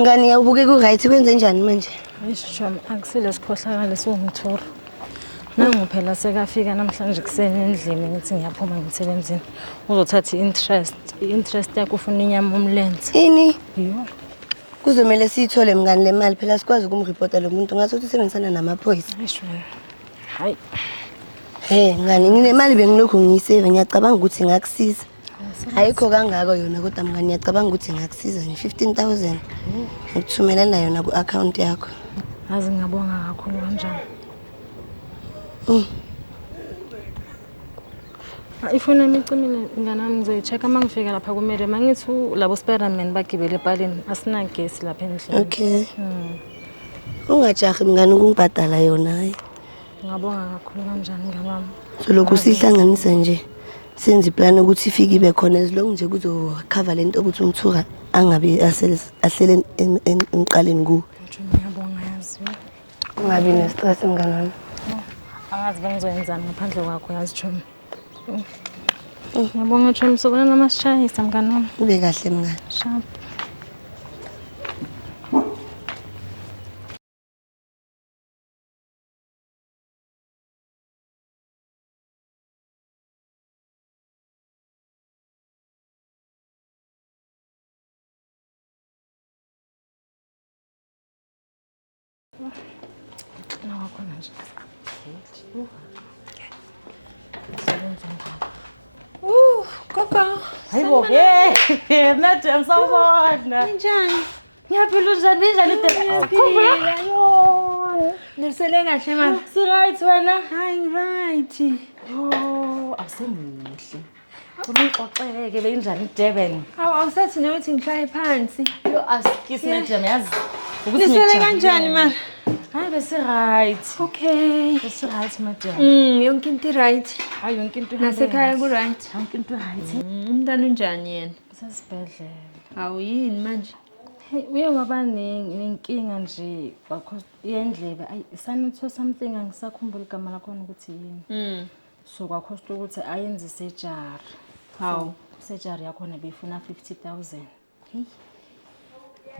Ngani yawubuke ku right kwenze njani manje? Ayisho akusilesi khohlakala soMthura. Nangu phela sekafika namhlanje kuseni endlini ngithi ngiyaphuma emsebenzini. Uzothatha i-interest yakho ufuna inyama omlenze. Ini? Yo. Kuzomela siyithole mngani le mali phela sikwazi ukumreport lo muntu ngathi usebenzisana namaphoyisa. Hayi. Mngani nginemali bengilokhu ngiyisave ngiyacabanga ukuthi ngakusiza. Ayikho kangako yona kodwa mngani ngiyacabanga ukuthi ngakusiza nje 15,000. Ngikuthumela yona ku-account yakho. Azi ngiyabonga kakhulu kanjani. Ifuna imicimile nganami ngizoyi-check mangifika lapha kumele mangithi labo Spiderman bagibele epalini asinagesi lapha endlini. Okay. Ungajahi mngani ukungibhadala yona hayi. Ngiyabonga kakhulu kanjani ngabami. So lokhu sihlanganisa nje senze iplan ukuthi ifike ibe khona as long nje kuzocover lento ukuthi umthuka angabe ahlele emqaleni ku. Ngiyabonga yazi. Ungabi nestress mngani wami. Angazi bengizoyenzani ngaphandle kwakho yazi Chomi. Ngiyabonga Chomi sokona namasishayisa mngani wami. Ube kahle mngani. Sharp. Kaka. Hayibo ke. Madam sawubona. Njani? Ngiyaphila njani njani Ngiyaphila yo. Nisele kahle mama. Right wena? Hayi right. Oh, awusemuhle. Unixoxeke benjani Durban? Awusathi nokuthi ngihlale phansi. Yo askisi madam yazi. Nisele kanjani mara? Hayi bese right. Okay. Bese right madam. Yonke into right. Hayi yonke into Nasekhaya ku right. Yonke into right. Umntana unjani yena? Sesibhedlela. Awuyini manje? Hey, uye waba nenkinga nje because iyendlebe sanitho something angisakhumbula igama lakho ukuthi yini. So kwakhosta ukuthi ayenze surgery. How? Surgery yakhona befuna 50,000. Hey.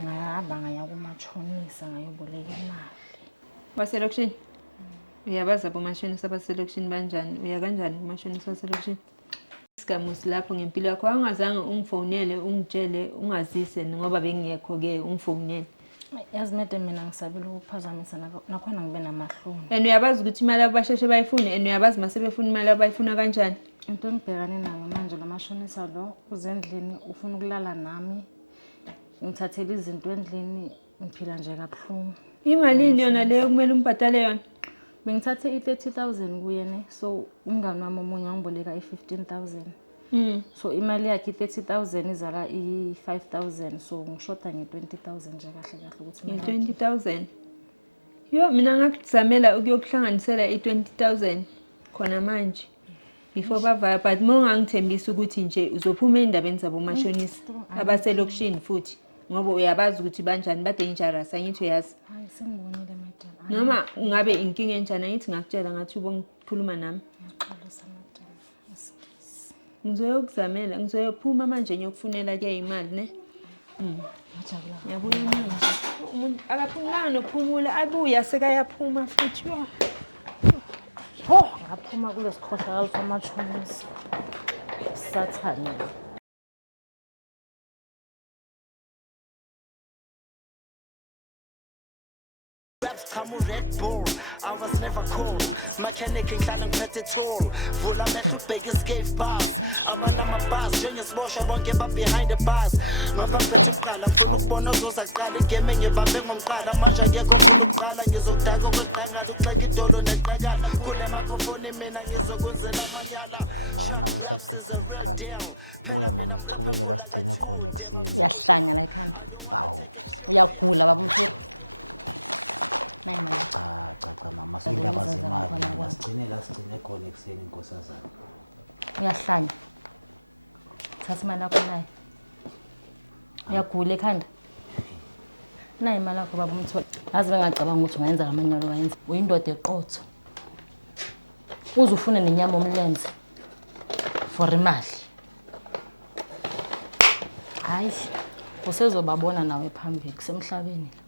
Ngahamba ngaya kumachonisa ngayoboleka imali. Baselokishini? Uyabaza abomashonisa abaselokishini banjani? Uya kanjani kumashonisa abaselokishini? Isigamusi lapho ngempilo yakho awungazange ungifonele ungitshele ungazise ngoba bengekho ke ungifonele. Yazi madam mina ngisabela ukuphazamisa nakhona ngibe namahloni. And uyabazi ukuthi imali abasheshe bayifune and uyabazi mase befuna imali abayifuna kanjani? Into engibhekane nayo manje lamashonisa lo uzendlini ufuna ukulala nami. Ngithathele izinto endlini ngiphila nje kabuhlungu. Imali yona leyo kumele umbhadale yona. Bengithathe i-30,000 kuyena so umngani wami omunye wangiboleka i-15,000. So imali yakhe i-30,000 izala i-5,000 so ngishoda nge-20,000 nje kahle ukuthi nge-20,000. Yo mina ngakuzamela ukuyokuhlanganisela i-20,000 khona manje. Before bavala but mongangithembisa ukuthi nje uzophuma endabeni zabo mashonisa abaselokishini futhi ngoba uyabazi ukuthi banjani ba dangerous angithi uyazi. Hayi sengibonile madam. Noma ungabe inkinga enjani angithi ngakutshela ngathi ubongikhuluma nami. Ngiyaxolisa madam. Ngizoyokuzamela ngizoyophuma manje ngiyokufunela ke imali ne. Ngijabula. Yabuya manje. Umuntu akaphumulanga nokuphumula abuya sekayaphuma futhi yo. Ngaphuma kulesikhohlakalo samachonisa. Sathane. Come on Red Bull, I was never cold. Mechanic ngihlala ngiphethe toll. Vula amehlo ubheke escape bars. Abantu amabhasi njengesibosha bonke behind the bars. Mabaphethe uqala ukubona uzoza kuqala igame ngibambe ngomqala manje ngekho ukuqala ngizodaka ukudlanga ukuxeka idolo neqakala. Kule microphone mina ngizokuthela amayala. Mawungabe usachitha isikhathi. Buya mama sichubekela sigcine khona ekseni. Uyahlanya la ekhanda. Awu. Uyagula baba mthweni. Cha mama sindaba zemali sigcine khona ekseni inkosazana. Uyahlanya. Thatha imali yakho naye. Uyagula ekhanda. Nayi imali yakho baba umthweni. Azi bengacabanga ukuthi ungayenza ngamanyalo wayenza. Uyindoda eqotho. Uzufuna nenyama omlenze for imali. Hayi, usezobabona nawe phambili kusemhlabeni la.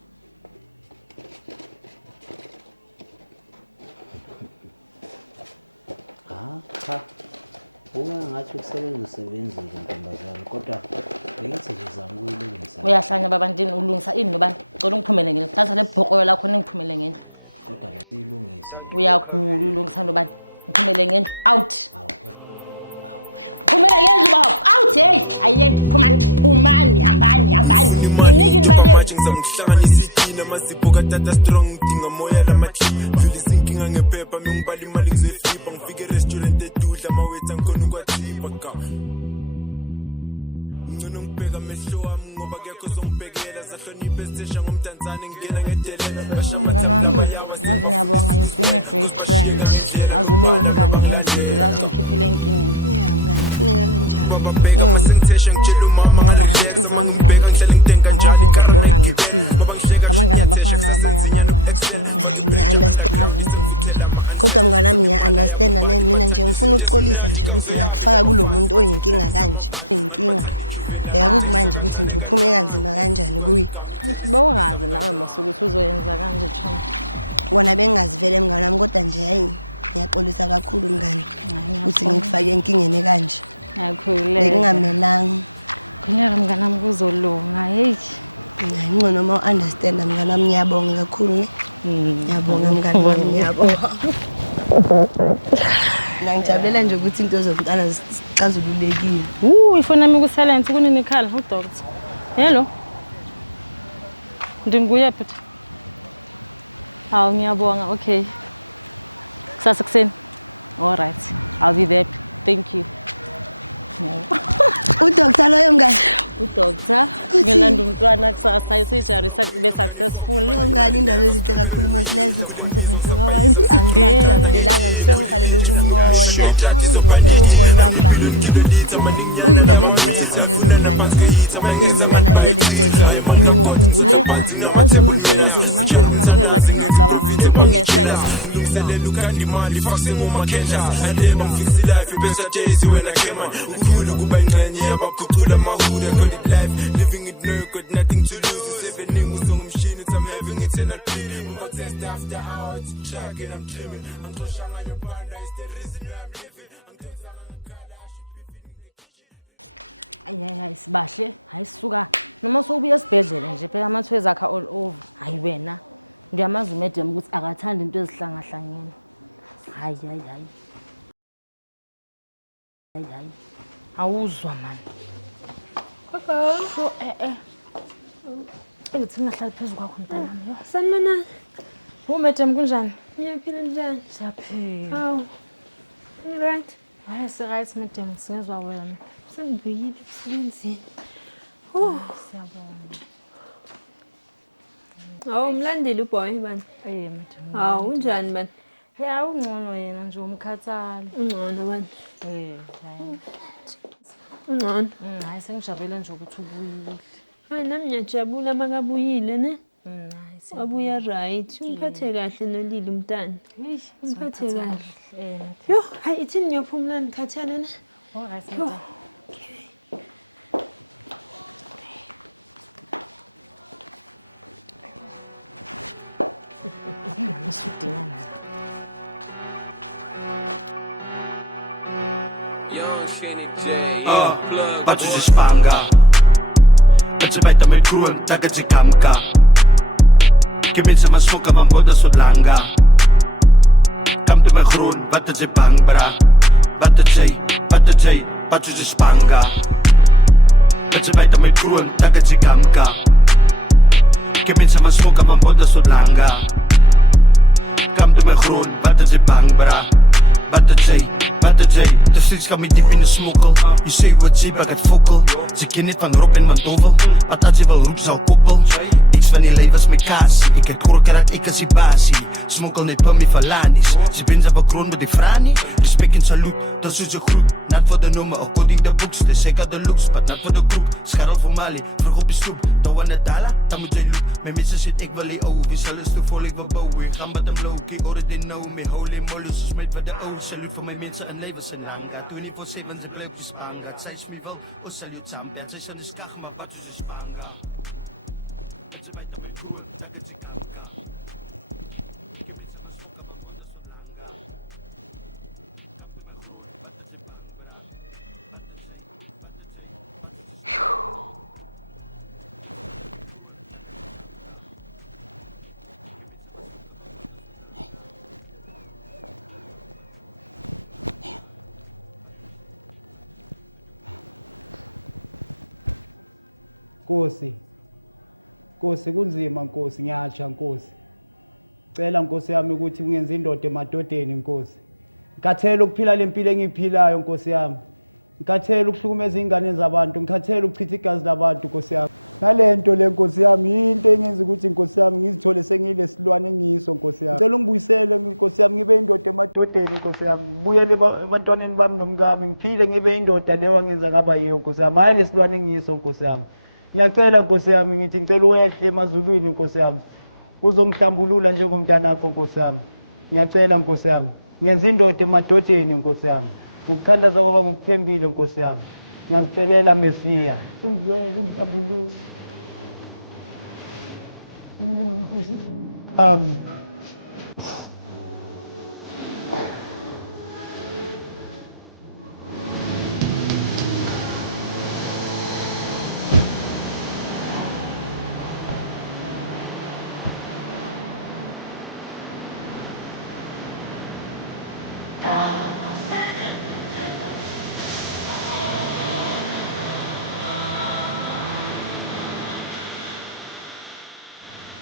ngathi ukusebenza usebenzile ntombazane kodwa bengithi nje zama ukuyilungisa. Uyahlanya babantini ulungisa ini nobani? Cela ungiphumele ngendlu. Thatha le bhoqo lakho ningiphumele ngendlu. Kodwa la siyilungise. Uyagula ulungisa nobani? Ngiphumele ngendlu. Out. Phumela ngendlu baba. Out hey. Ayeni phumani hambani. Nginike imali yenu. Ngihlanganisa ithina masiphuka tata strong dinga moya lamathi. Dlulisa inkinga ngephepha ngibala imali ngizeflipa ngifike restaurant edudla mawetha ngikona ukwathipha ka. Ngcono ngibheka amehlo wami ngoba kuyakho zongibhekela sahloniphe sesha ngomdantsane ngena ngedelela Mngani wami, yazi ngiyabonga, you've been a great friend. Azube umngani ongisizile, azongikhiphile enkingeni. Yeah, mngani, kufuneka kanjalo. Ngiyabonga inhliziyo yami yonke. Angazi ngizokubonga ngithini. Abangani abafana nabo bayabalwa yasifunela. Ngiya-understand. Ngazi njani. Kodwa mngani wami ngiya-understand mina nje ngifuna ukuxolisa nje ukuthi ngakufaka kulo muntu oyinkinga kanje. Inkinga. Yakuthi manje ukuthi nje uphume kanzima kanjani kuyi. Bawungazi nawe masukuthi uzoyenza kanje Chuma. Wona bengingazivele mngani wami kodwa nje hayi ngiyaxolisa kakhulu mngani. Ukuthi ngikufake enkingeni kanje. Ngiyakhuleka. Bengingamelanga. Khuleka mngani wami kuzolunga hey. Ngcono uma u-understand mngani wami ngiyabonga kakhulu ne. Ngiyabonga mngani wami ngiyabonga. Ngijabulela nje ukuthi into zomntana zixazululekile. Ifona yami ku-silent kunini ikhala udoctor. Hello. Ndinguye phela. Hawu ngiyabonga okay. Kusasa kuseni. All right. I'll be there. Thank you. Udoctor loyo mngani. Udoctor ngelanda umntwana kusasa isijari ibe successful. Mngani indaba ezinhle kakhulu masilezo. Ngizophenduka abantu. Angijabulelanga nje sengikhalela ukumbona. Uboy wami bantu. Uyindaba ezinhle kakhulu lezo mngani. Uyumntana ahlele esibhedlela. Ngimukhumbule yazi noma ngihlele endlini mangibheka amathoyeza akhe ngiyacabanga nje imesi yakhe. Salela ukhanda imali fakusema umakhenja andeba ngifix life ibesa days when I came on ukhulu kuba ingxenye yabaphucula amahude call it life living it no got nothing to lose sevening usongumshini it's I'm having eternal pain uma test after hours check and I'm dreaming I'm so shanga your panda is the reason I'm living Hayi sibahle hayisuka noma sobuya esibhedlela nje phela amathoyeza akhe all over hayi wena ngiyamazi uMadam ukuthi akathanda into ezihlangahlangene hayi awuzwa man so ngithi ngahlala phezulu kwakho mntanami yo sanibonani uMadam kunjani ngiyaphila njani siyaphila hawu right hayi right Madam singezwa wena sengibuyile emsebenzini siyabonga. Hawu mlandeli uboy bani? Madam. Hawu unjani bani? Ya ungcono yena nje umkhathalo. Ungcono bani? Hayi. Ungcono. Hayi sengijabule nje ukuthi ubuyile. Hayi nami ngiyajabula makabuyile ne? Wabuya right. Umphathe kahle nolile umntana. Umphathe kahle. Yo, hayi ithini niyophumula nikhathele ne? Alright. Batho zisipanga Bathi baita met crew en taka zikanka Kimense van schoka van woda so langa Kam to my groen, wat het ze bang bra Wat het ze, batho zisipanga Bathi baita met crew en taka zikanka Kimense van schoka van woda so langa Kam to my groen, wat het ze bang bra Wat het ze, de streets got me deep in the smokkel You say what ze, but I get fokkel Ze ken niet van Rob en van Dovel Wat als je wel roep zou koppel X van die levens met kaas Ik het hoor karak, ik als die basie Smokkel niet van me valanis Ze ben ze bakroon met die frani Respect en salut, dat is je groep Not voor de nummer, of coding de books De zeker de looks, but not voor de groep Scharrel voor Mali, vroeg op je stoep Dat wanneer dala, dan moet jij loop Mijn mensen zit ik wel in oh Die zal eens vol ik bebouw Ik ga met hem low, ik hoor het in no Me holy molus is met wat de oud Salut voor mijn mensen en levens en anga 24/7 ze blijft je spanga Zij is me wel, oh salut zambia Zij zijn de skach, maar wat is je spanga Nkosi kunzima Nkosi, ngiyatsha Nkosi. Cela Nkosi yami ukuthi ungenze indoda emadodeni Nkosi. Ngikhathele ukuphila lempilo engiphilayo Nkosi yami. Ngikhathele ukuhlukumeza ingane zabantu, ngikhathele ukuchitha igazi labantu Nkosi yami. Nalento le Nkosi yami into engenza ukuthi Nkosi yami ngizithole sengile silwane engiyiso Nkosi yami. Cela ungibuyisele Nkosi yami ngibe indoda emadodeni Nkosi yami. Ngibuyele ebantwaneni bami nomngami, ngiphile ngibe indoda leyo wangenza ngaba yiyo Nkosi yami. Hayi lesilwane engiyiso Nkosi yami. Ngiyacela Nkosi yami ngithi ngicela uyehle emazulwini Nkosi yami. Uzongihlambulula njengomntanakho Nkosi yami. Ngiyacela Nkosi yami. Ngenza indoda emadodeni Nkosi yami. Ngikukhandaza ngoba ngikuthembile Nkosi yami. Ngiyazicelela Mesiya.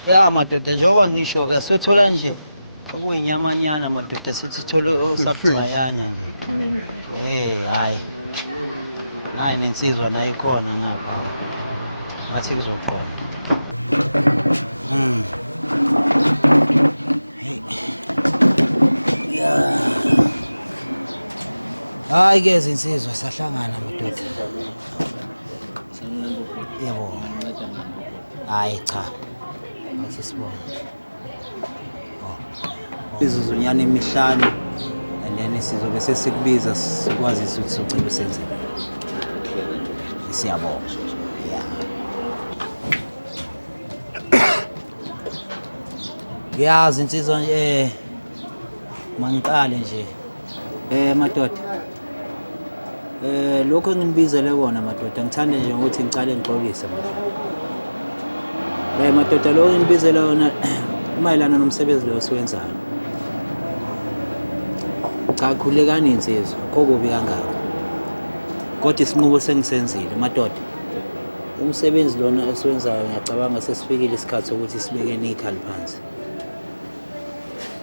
Ya madoda njengoba ngisho ke sothola nje okuyinyamanyana madoda sithi thole osabugcayanya nje. Hayi. Nayi nensizwa nayo ikhona ngapha. Ngathi kuzoqonda. Hayi ke izinsizwa sahlangana madoda. Yebo. Hayi cha. Ngathi sibona. Izuzunyana emihlanu and then sizobe sesikubiza sikwazi ukuthi sicela usenze. Siyabonga. Yazi insizwa nje mangiqale nje. Madoda. Lokho enginibizele wona madoda ngithanda nje ukuthi ngicale ngixolise madoda. Madoda lo engibizela wona mayelana nomsebenzi lo siwenzayo. Cha khulekani insizwa, kokubi kangaka. Kodwa isinqubo sengisenzile madoda. Umsebenzi lona esiwenzayo ngiyacabanga sesifikile isikhathi sokuthi sibekene ikhali phansi.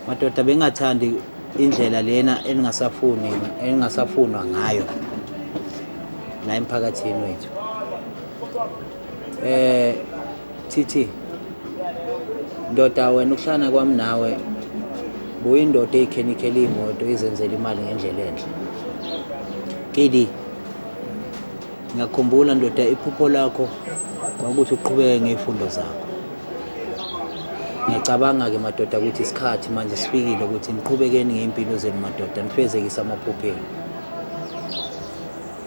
Madoda bengathandi indlela lena engasafunwa ngayo la emphakathini wethu. Thithi ndoda wena ukuhlana kwami nawe buyindoda eyikhenikela imoto izenzela imali ngendlela enhle. Kidi ngiyakhumbula ndoda iphupho lakho ukuthi uqhubeke ngezifundo zakho. Ngiyacabanga ke madoda ukuthi isikhathi manje sifikile ukuthi niqhubekeni ngempilo zenu madoda nifezekise amaphupho enu.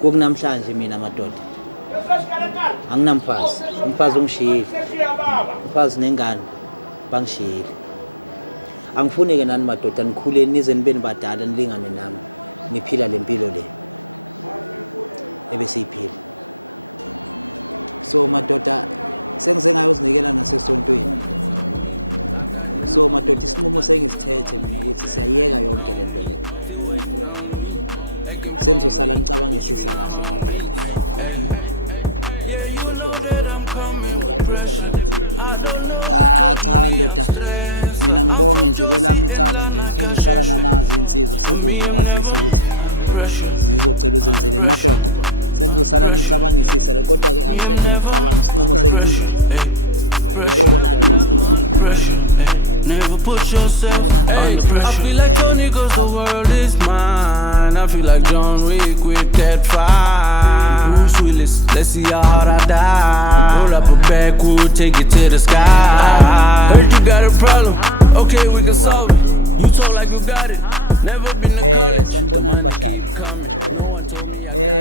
Kokunamhlanje mina madoda anginamfazi, umfazi ungishiyile. Umfazi nengane bangishiyile. Angifuni ke nani madoda nikhule nize nibe nibadala nilingane nami. Niphila lempilo le. Ebesiyiphila. So madoda sengize ngayozinikela nasesontweni. So madoda isinqumo sengisithethe mina ukuthi siyayeka yonke lento le. Senzosala nicabangisisa kahle madoda. Cha ndoda. Mina ngibonge nje kwelami icala nje sizosala nanazi insizwa sezozokwazisa ukuthi zizocela uzenzele madoda. Senzosala nicabangisisa kodwa ke akusekho nokucabanga isinqumo sengisithethe. Yobona insizwa. I feel like John Wick with that fire. Bruce Willis, let's see how hard I die. Roll up a backwood, take it to the sky. Heard you got a problem, okay we can solve it. You talk like you got it. Never been. Sanibonani bahlali.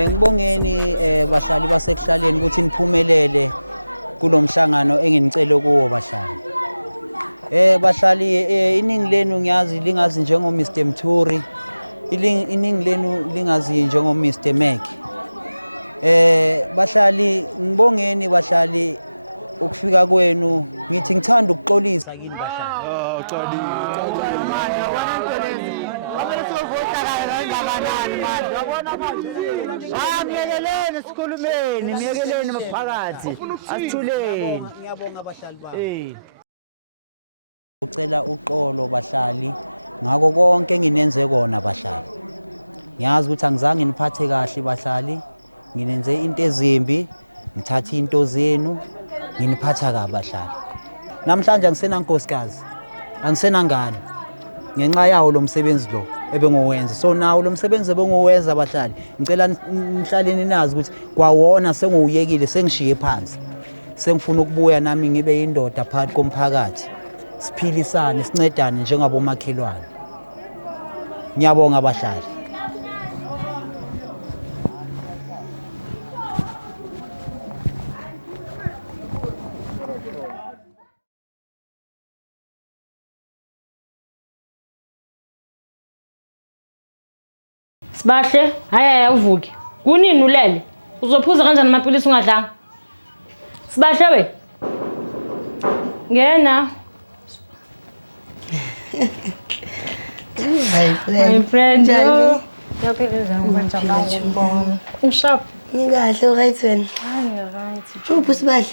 Ngibongeni bahlali basekuhlaleni ukuthi niphumelele kulomhlangano enginicela kuwo bahlali. Bahlali iningi lenu ngiyazi lingazi njengo Mr Mthuri. Iningi lenu lingazi njengo Mr Mac. Bahlali ngibongeni bahlali ukufika kwenu ngithi ngithanda ukuxolisa kini bahlali. Cela ningipeni indlebe. Cela ningipheni indlebe bahlali. Ngiyabonga abahlali bami. Ucela uqolo bahlali ngako konke enginenze kona bahlali. Ngiyazi ukuthi angizange niphathe kahle bahlali. Nginenze into ezimbi, ngithatha into zenu, nginiphatha kabi bahlali. Namhlanje angisenankosikazi. Angisenangane. Ngenxa yawo lo msebenzi lo ebengowenza. So nawo lo msebenzi ebengowenza bahlali. Ngicela nihlaleni nazi ukuthi kwawona sengiwuyekile sengishiye phansi. Sengifuna ukubuya nami ngibe indoda phakathi komphakathi. Siphilisane, sincedane njengabomakhelwane. Ngiyabonga abahlali. Sibahle, hayi uvuke. Kunini ulele? Uzophuza kanjani amapilisi ungadlanga? Sibahle we. Ngena. My friend, njani? Yaphileza ngibanja ngibona. Ushap. Ngikahle right wena. Hayi right. Uphu Sibahle.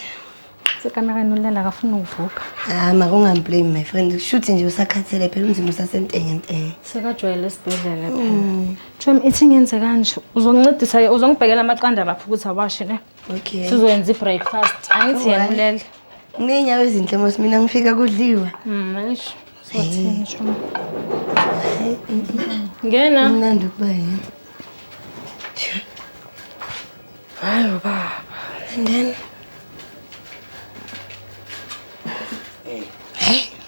Sekamera nolela akafuna ukuvuka. Makungamblame my friend. Shuthi nje usakhathele phela umzimba usasentenge. Sekajwayele esibhedlela phela. Jom ithi ngenze kanje. Uzongincedisa uzongibhekela amaqanda lapha ukuthi awashe ne. Okay. Sizoyenza ibreakfast. Angithi yena ulele. Nginenyawo ezinhle mos mina ngifika kudliwa. Eish. Sothini jom. Ngena. Mnandi ukuba yini. Hayi baba. And then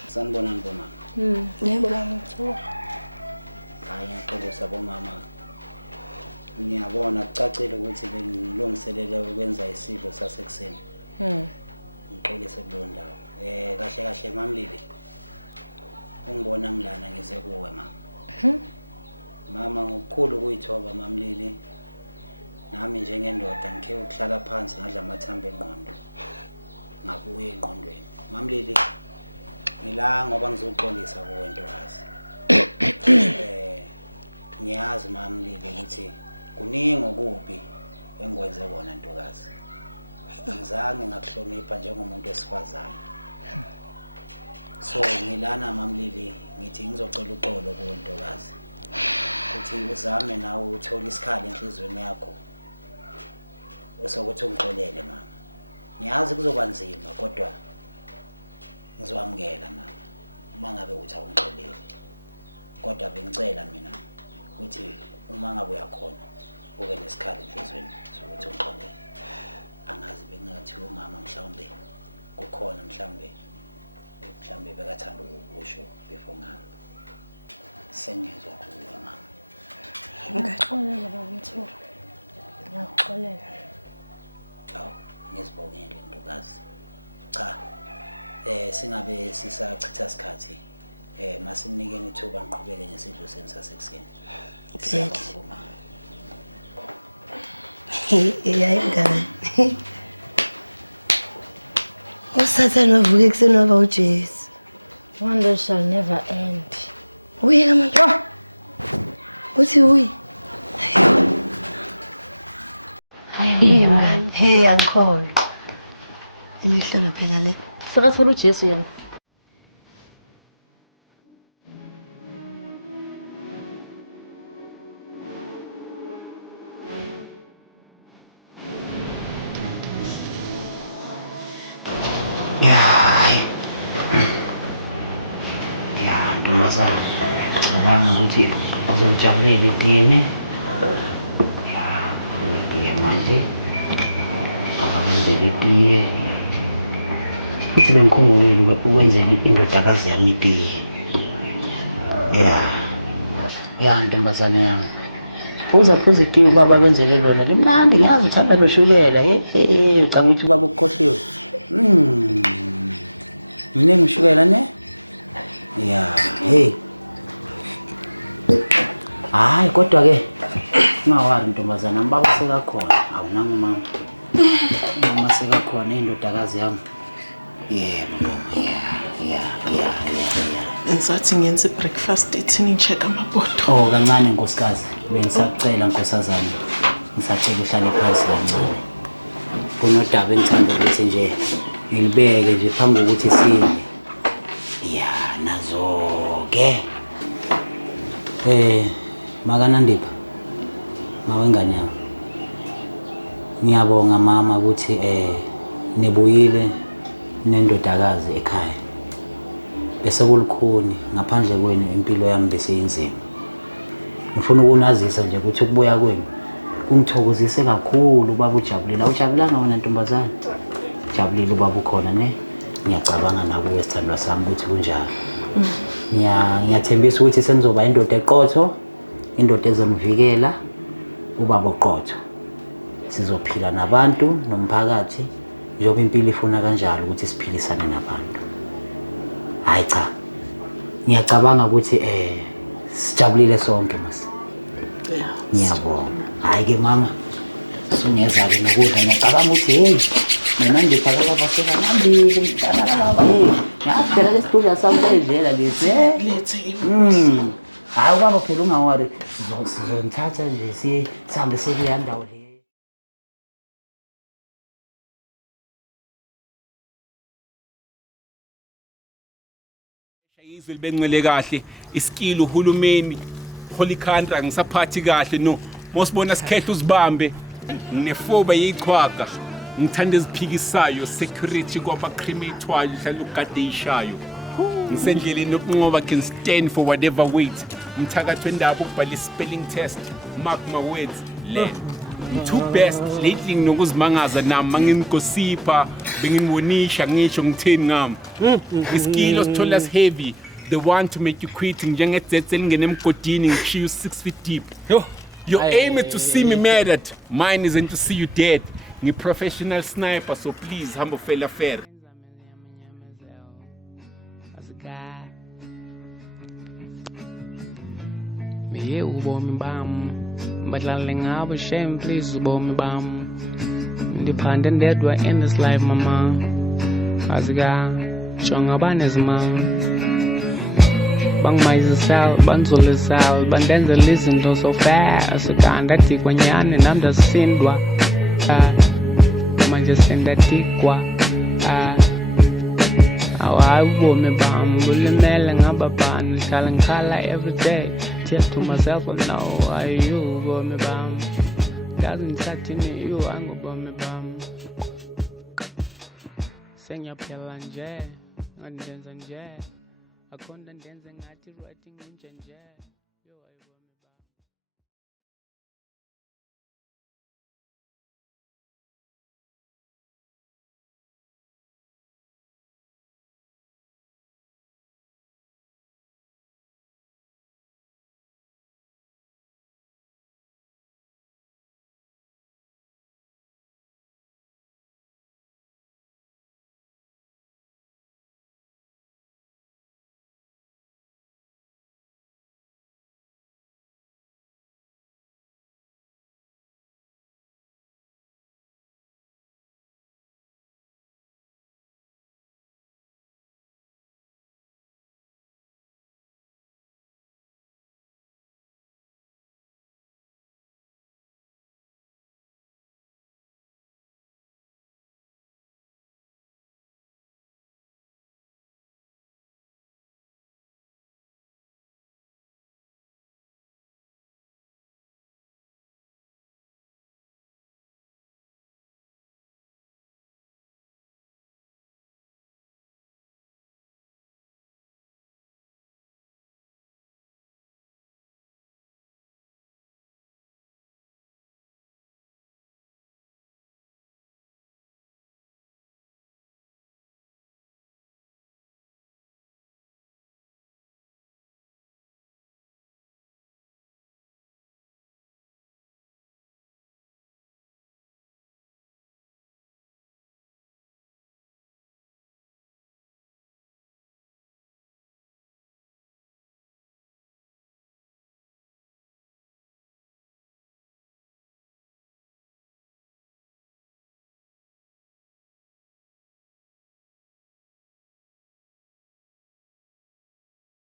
Sanibona ngoma. Yebo. Hayi ngixolisa bomama. Ngiyabona kucacile ukuthi bengilungiselele ukwenza isidlo sasekuseni. Ngixolise kulo ndawo. Kahle mamlili. Ungibona ngilana ngize kuwe mama. Mama ngokukhulu kuyithoba mamlili. Nami njengendoda ngikhe ukuhlala phansi ngadla amathambo engqondo. Ngabuye engqondweni. Mamlili ngila ngoba ngizoxolisa kuwe ntokazi. Ngiyazi mamlili ukuthi kuningi okubi engikwenze bona ntokazi. Ngizange ngakuhlonipha njengomuntu wesifazane. So ngilana mamlili ngithi ngizocela uxolo kuwe ntokazi. Ukuthi uzame nawe uthola isikhali enhlizweni yakho. Osokuthi ungixolele mama. Ngiyazi kuzoba nzima kodwa ngizoamukela mama. Uma ngabe uthi awungixolele. Kodwa bengicela mina ukuthi uma ngabe uyakhona ube nesikhali enhlizweni sokuthi ungixolele. Angazi bengathi umama mhlawumbe kukhona mhlawumbe bekathanda ukusho before ngami. Sengizwa kuwe mama. Ngixolela baba Mthura. Ngiyaxolela. Ngizibongele ntokazi. Cha. Singabe sisachitha isikhathi. Masinikeni ithuba niqhubeke ngesidlo senu sasekuseni. Siyabonga. Hayi ngane. Usathana uvuke ekuseni waba uJesu. Wonder shall never end. Uye kama. Uthi uyi. Hayi ngane. Hey angikholwa. Imihlobo phela le. Sekathola uJesu yena. Ntombazana. Ngicabanga ukuthi uzomjabulela itiyene. Itiye manje. Ngizenzela itiye. Futhi bengikhumbulile ukwenzela indodakazi yami itiye. Ntombazana yami. Phuza itiye ubaba kwenzele lona. Limnandi ngiyazi uthanda noshukela. Ucabanga ukuthi ubaba ukukhohliwe. Mina ngishukela ne? Hey. Hayi kodwa ke ungawari ntombazana mbaba sekakhona. Awunami mama. Mama sekakhona indodakazi yami. Yebo. Ngizathi ngenze breakfast ethini check amabhodo. Kancane nkosikazi. Bengisacela nkosazana. ngisacela uhlale phansi kancane. Kunodaba engithanda ukuthi nje ngilibeke nje phambi kokuthi sidle. Ya nazo-ke makanandipha mawengane yami, ngiyabonga mama ukuthi nibuyile nendodakazi ekhaya. Bese kulukhuni ngaphandle kwenu impilo yami bese inzima. Ngifuna ukunazisa nje ukuthi ukubuya kwenu kungithokozise kakhulu baba ujabulile. Awujabulanga wena ntombazane? Jabulile ubaba ukhona ne? Ngiyacabanga nakuwe sithandwa sami ukuthi kunjalo. Ngiyathembisa ukuthi senizoba indoda eqotho, indoda ezomvikela ubaba oqotho. Sizophila nabantu nomphakathi njengoba impilo ifuna kanjalo ukuthi siphilisane nabantu. Hayi cha. Ngiyacabanga ukuthi sijabulile sonke mase. Ngiyabonga. Hayi ke mama. Sungeza ke nokudla ngiyacabanga ukuthi hey mina ngiphakela basela nambili mntana baba ngaphela lesithuja sami sayidlela lesi hayi baba phela ungawari sizonithatha nje sihambe sekuya ndawo le. Izwe libengcwele kahle iskill uhulumeni holy country ngisaphathi kahle no mosibona sikhetha uzibambe nginefoba yichwaga ngithanda eziphikisayo security kwaba crematory hlala ugade ishayo ngisendleleni yokunqoba can stand for whatever weight umthakatho wendaba ukubhala spelling test mark my words learn two best lately nginokuzimangaza nami mangingigosipha bengingiwonisha ngisho ngitheni ngami iskilo sithola heavy the one to make you quit njengedzetse elingene emgodini ngishiya 6 feet deep. Your aim is to see me murdered, mine isn't to see you dead. Ngi-professional sniper, so please humble fella fair. Miye ubomi bam badlale ngabo shame please ubomi bam ndiphande ndedwa in this life mama azika jonga banezimam bangimayizisal banzolisal bandenzela izinto so fast kandathi kwanyane nam ndasindwa manje sendatikwa hayi ubomi bam bulimele ngababani ngihlala ngikhala every day just to myself no ayu ubomi bam doesn't sathini you angubomi bam sengiyaphela nje ngandenza nje akhonda ndenze ngathi writing nje